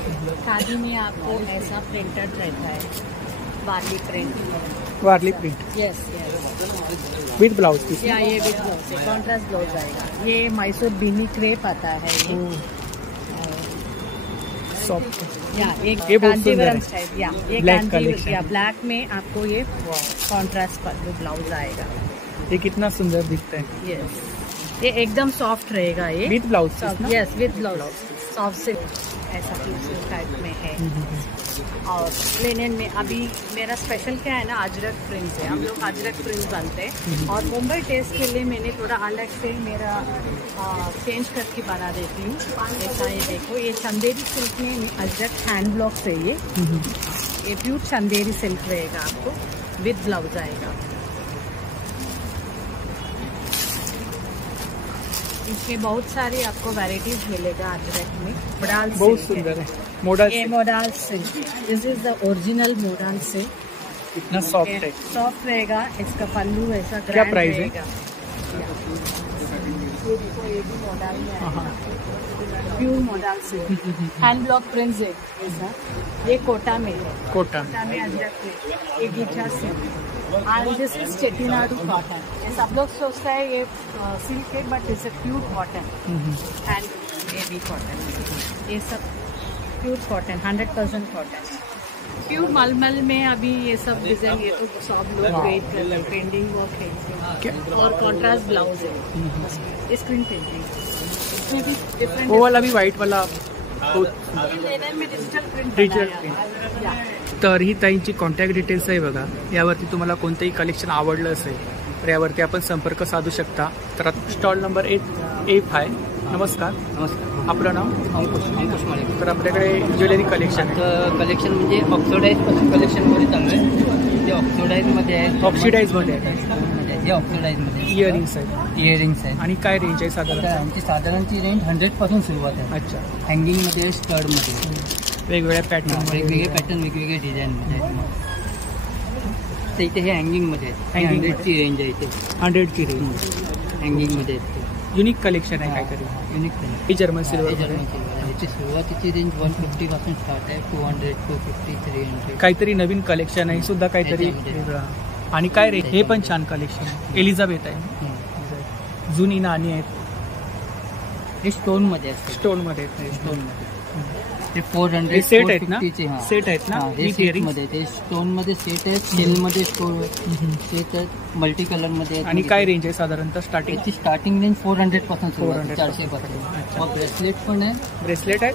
खादी में आपको ऐसा प्रिंटेड रहता है. Warli print. Warli print. Yes with blouse piece. या ये विथ ब्लाउज है, कॉन्ट्रास्ट ब्लाउज आएगा. ये मैसूर बीनी क्रेप आता है ये. सॉफ्ट. या एक ये बहुत सुंदर कांजीवरम है. स्टाइल. या ये ब्लैक कांजीवरम. कलेक्शन. या ब्लैक में आपको ये कॉन्ट्रास्ट पल्लू ब्लाउज आएगा. ये कितना सुंदर दिखता है. यस ये एकदम सॉफ्ट रहेगा ये. With blouse. Yes with blouse. Soft silk ऐसा टाइप में है. और लिनन में अभी मेरा स्पेशल क्या है ना, अजरक प्रिंट्स है. हम लोग अजरक प्रिंट्स बनते हैं और मुंबई टेस्ट के लिए मैंने थोड़ा अलग से मेरा चेंज करके बना देती हूँ. ऐसा ये देखो, ये चंदेरी सिल्क में अजरक हैंड ब्लॉक है ये प्योर चंदेरी सिल्क रहेगा. आपको विद ब्लाउज आएगा. इसमें बहुत सारी आपको वैरायटीज मिलेगा अजरक में. मोडाल बहुत सुंदर है. मोडाल. ये modal silk. This is the original modal silk. इतना सॉफ्ट है. सॉफ्ट रहेगा. इसका पल्लू ऐसा क्या प्राइस है? ये देखो ये भी मोडाल में आएगा. Pure modal silk. Hand block prints है ऐसा. ये कोटा में है. कोटा में अजरक है. ये गीचा silk. And this is Chettinadu cotton. ये सब लोग सोचता है ये सिल्क है, but it's a pure cotton. End ये भी कॉटन. ये सब प्योर कॉटन, 100% कॉटन. प्योर मलमल में अभी ये सब डिजाइन, ये तो सब लोग वेट कर रहे हैं. पेंडिंग वर्क है और कॉन्ट्रास्ट ब्लाउज है. Screen painting. इसमें भी डिफरेंट. वो वाला भी व्हाइट वाला. में डिजिटल प्रिंट. तर ही ताईंची कॉन्टॅक्ट डिटेल्स आहे बघा. यावरती तुम्हाला कोणतंही कलेक्शन आवडलं असेल तर यावरती आपण संपर्क साधू शकता. तर स्टॉल नंबर 8A5. नमस्कार. नमस्कार. आपलं नाव? अंकुश माळे. तर आपल्याकडे ज्वेलरी कलेक्शन कलेक्शन म्हणजे ऑक्सिडाईज कलेक्शनमध्ये चालू आहे. ते ऑक्सिडाईजमध्ये आहे. ऑक्सिडाईजमध्ये आहे. हे ऑक्सिडाईजमध्ये इयरिंग्स आहेत. इयरिंग्स आहे. आणि काय रेंज आहे साधारण? आमची साधारणची रेंज 100 सुरुवात आहे. अच्छा. हँगिंगमध्ये, स्टडमध्ये वेगवेगळ्या पॅटर्न, वेगवेगळे पॅटर्न, वेगवेगळे डिझाईनमध्ये आहेत. तर इथे हे हँगिंगमध्ये आहेत. 100ची रेंज आहे इथे. 100ची रेंज हँगिंगमध्ये आहेत. युनिक कलेक्शन आहे काहीतरी. युनिक ही जर्मन सिल्वर. याची सुरुवातीची रेंज 150 पासून स्टार्ट आहे. 200, 250, 300. काहीतरी नवीन कलेक्शन आहे सुद्धा काहीतरी वेगळं. आणि काय रे, हे पण छान कलेक्शन. एलिझाबेथ आहे. जुनी नाणी आहेत. हे स्टोनमध्ये आहेत. स्टोनमध्ये स्टोनमध्ये ते 400 सेट आहेत ना? सेट आहेत ना? हे सेटमध्ये ते स्टोनमध्ये सेट आहेत. सेलमध्ये स्टोन सेट आहेत. मल्टी कलरमध्ये. आणि काय रेंज आहे साधारणतः स्टार्टिंग? त्याची स्टार्टिंग रेंज 400 पासून 400 पासून. मग ब्रेसलेट पण आहे. ब्रेसलेट आहे.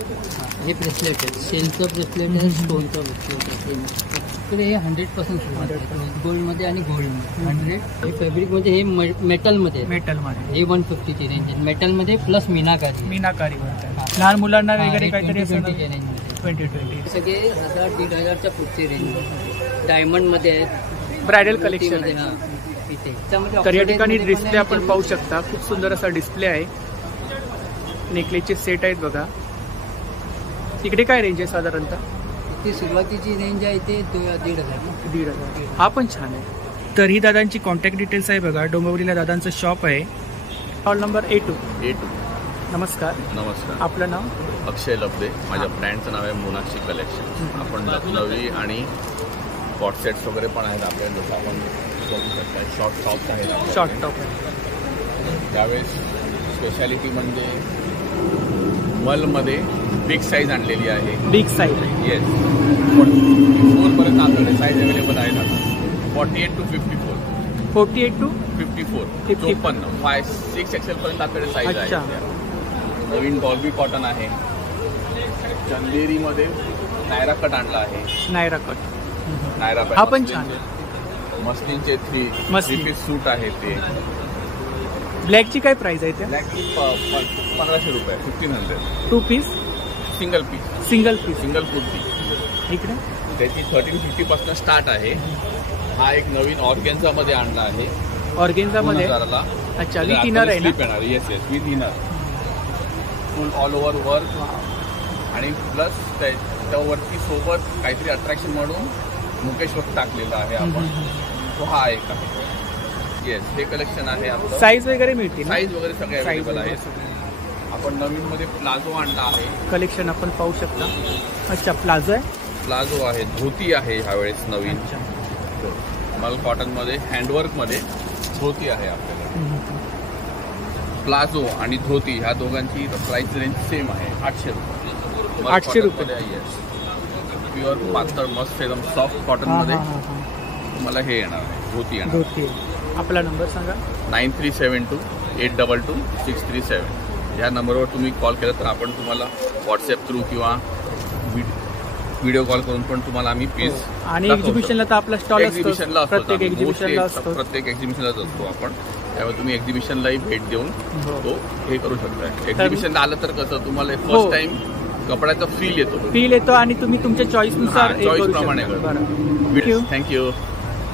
हे ब्रेसलेट आहे. सेलचं ब्रेसलेट आहे. स्टोनचं ब्रेसलेट आहे. इकडे हे 100% सुरुवात आहे. गोल्डमध्ये आणि गोल्डमध्ये 100. हे फॅब्रिकमध्ये हे मेटलमध्ये. हे 150ची रेंज आहे. मेटलमध्ये प्लस मीनाकारी. लहान मुलांना वगैरे काहीतरी 20 सगळे 1000-1500च्या पुढची रेंज. डायमंडमध्ये आहेत. ब्रायडल कलेक्शन आहे. इथे तर या ठिकाणी डिस्प्ले आपण पाहू शकता. खूप सुंदर असा डिस्प्ले आहे. नेकलेसचे सेट आहेत बघा. इकडे काय रेंज आहे साधारणतः? इथे सुरुवातीची रेंज आहे ते 1,500. हा पण छान आहे. तर ही दादांची कॉन्टॅक्ट डिटेल्स आहे बघा. डोंबिवलीला दादांचं शॉप आहे. Stall number A2. नमस्कार. नमस्कार. आपलं नाव? अक्षय लब्दे. माझ्या ब्रँडचं नाव आहे मोनाक्षी कलेक्शन. आपण लखनवी आणि कॉट सेट्स वगैरे पण आहेत आपल्याला. जसं आपण बघू शकता शॉर्ट टॉप्स आहेत. शॉर्ट टॉप आहे. त्यावेळेस स्पेशालिटी म्हणजे मलमध्ये बिग साईज आणलेली आहे. Big size. येस. 44पर्यंत आपल्याकडे साईज अवेलेबल आहेत आता. 48 to 54. 48 to 54. 54. 5-6 XL पर्यंत आपल्याकडे साईज आहे. नवीन डॉल्बी कॉटन आहे. चंदेरीमध्ये नायरा कट आणला आहे. नायरा कट. नायरा हा पण छान. मस्लिनचे 3 पीस सूट आहे ते. ब्लॅकची काय प्राइस आहे? ब्लॅकची 1500 रुपये. 1500. 2 piece. Single piece. Single kurti. इकडे त्याची 1350 पासून स्टार्ट आहे. हा एक नवीन ऑर्गेन्झामध्ये आणला आहे. ऑर्गेन्झामध्ये. अच्छा. विथ इनर आहे ना? Yes with inner. Full all over work आणि प्लस त्यावरती सोबत काहीतरी अट्रॅक्शन म्हणून मुकेश वर्क टाकलेला आहे आपण. तो हा एक आहे. येस. हे कलेक्शन आहे आपलं. साईज वगैरे मिळते? साईज वगैरे सगळे अवेलेबल आहे. आपण नवीन मध्ये प्लाझो आणला आहे. कलेक्शन आपण पाहू शकता. अच्छा. प्लाझो आहे. प्लाझो आहे, धोती आहे ह्यावेळेस नवीन मल कॉटनमध्ये हँडवर्कमध्ये धोती आहे आपल्याकडे. प्लाझो आणि धोती ह्या दोघांची प्राइस रेंज सेम आहे 800 रुपये. 800 रुपये. येस, प्युअर पातळ मस्त एकदम सॉफ्ट कॉटनमध्ये तुम्हाला हे येणार आहे, धोती येणार. धोती. आपला नंबर सांगा. 9372-822-637. या नंबरवर तुम्ही कॉल केला तर आपण तुम्हाला व्हॉट्सअप थ्रू किंवा व्हिडिओ कॉल करून पण तुम्हाला आम्ही पीस. आणि एक्झिबिशनला तर आपला स्टॉल एक्झिबिशनला असतो, प्रत्येक एक्झिबिशनला असतो, प्रत्येक एक्झिबिशनलाच असतो आपण. त्यामुळे तुम्ही एक्झिबिशनलाही भेट देऊन तो हे करू शकता. एक्झिबिशनला आलं तर कसं तुम्हाला फर्स्ट टाइम कपड्याचा फील येतो आणि तुम्ही तुमच्या चॉईसनुसार चॉईस प्रमाणे. थँक्यू.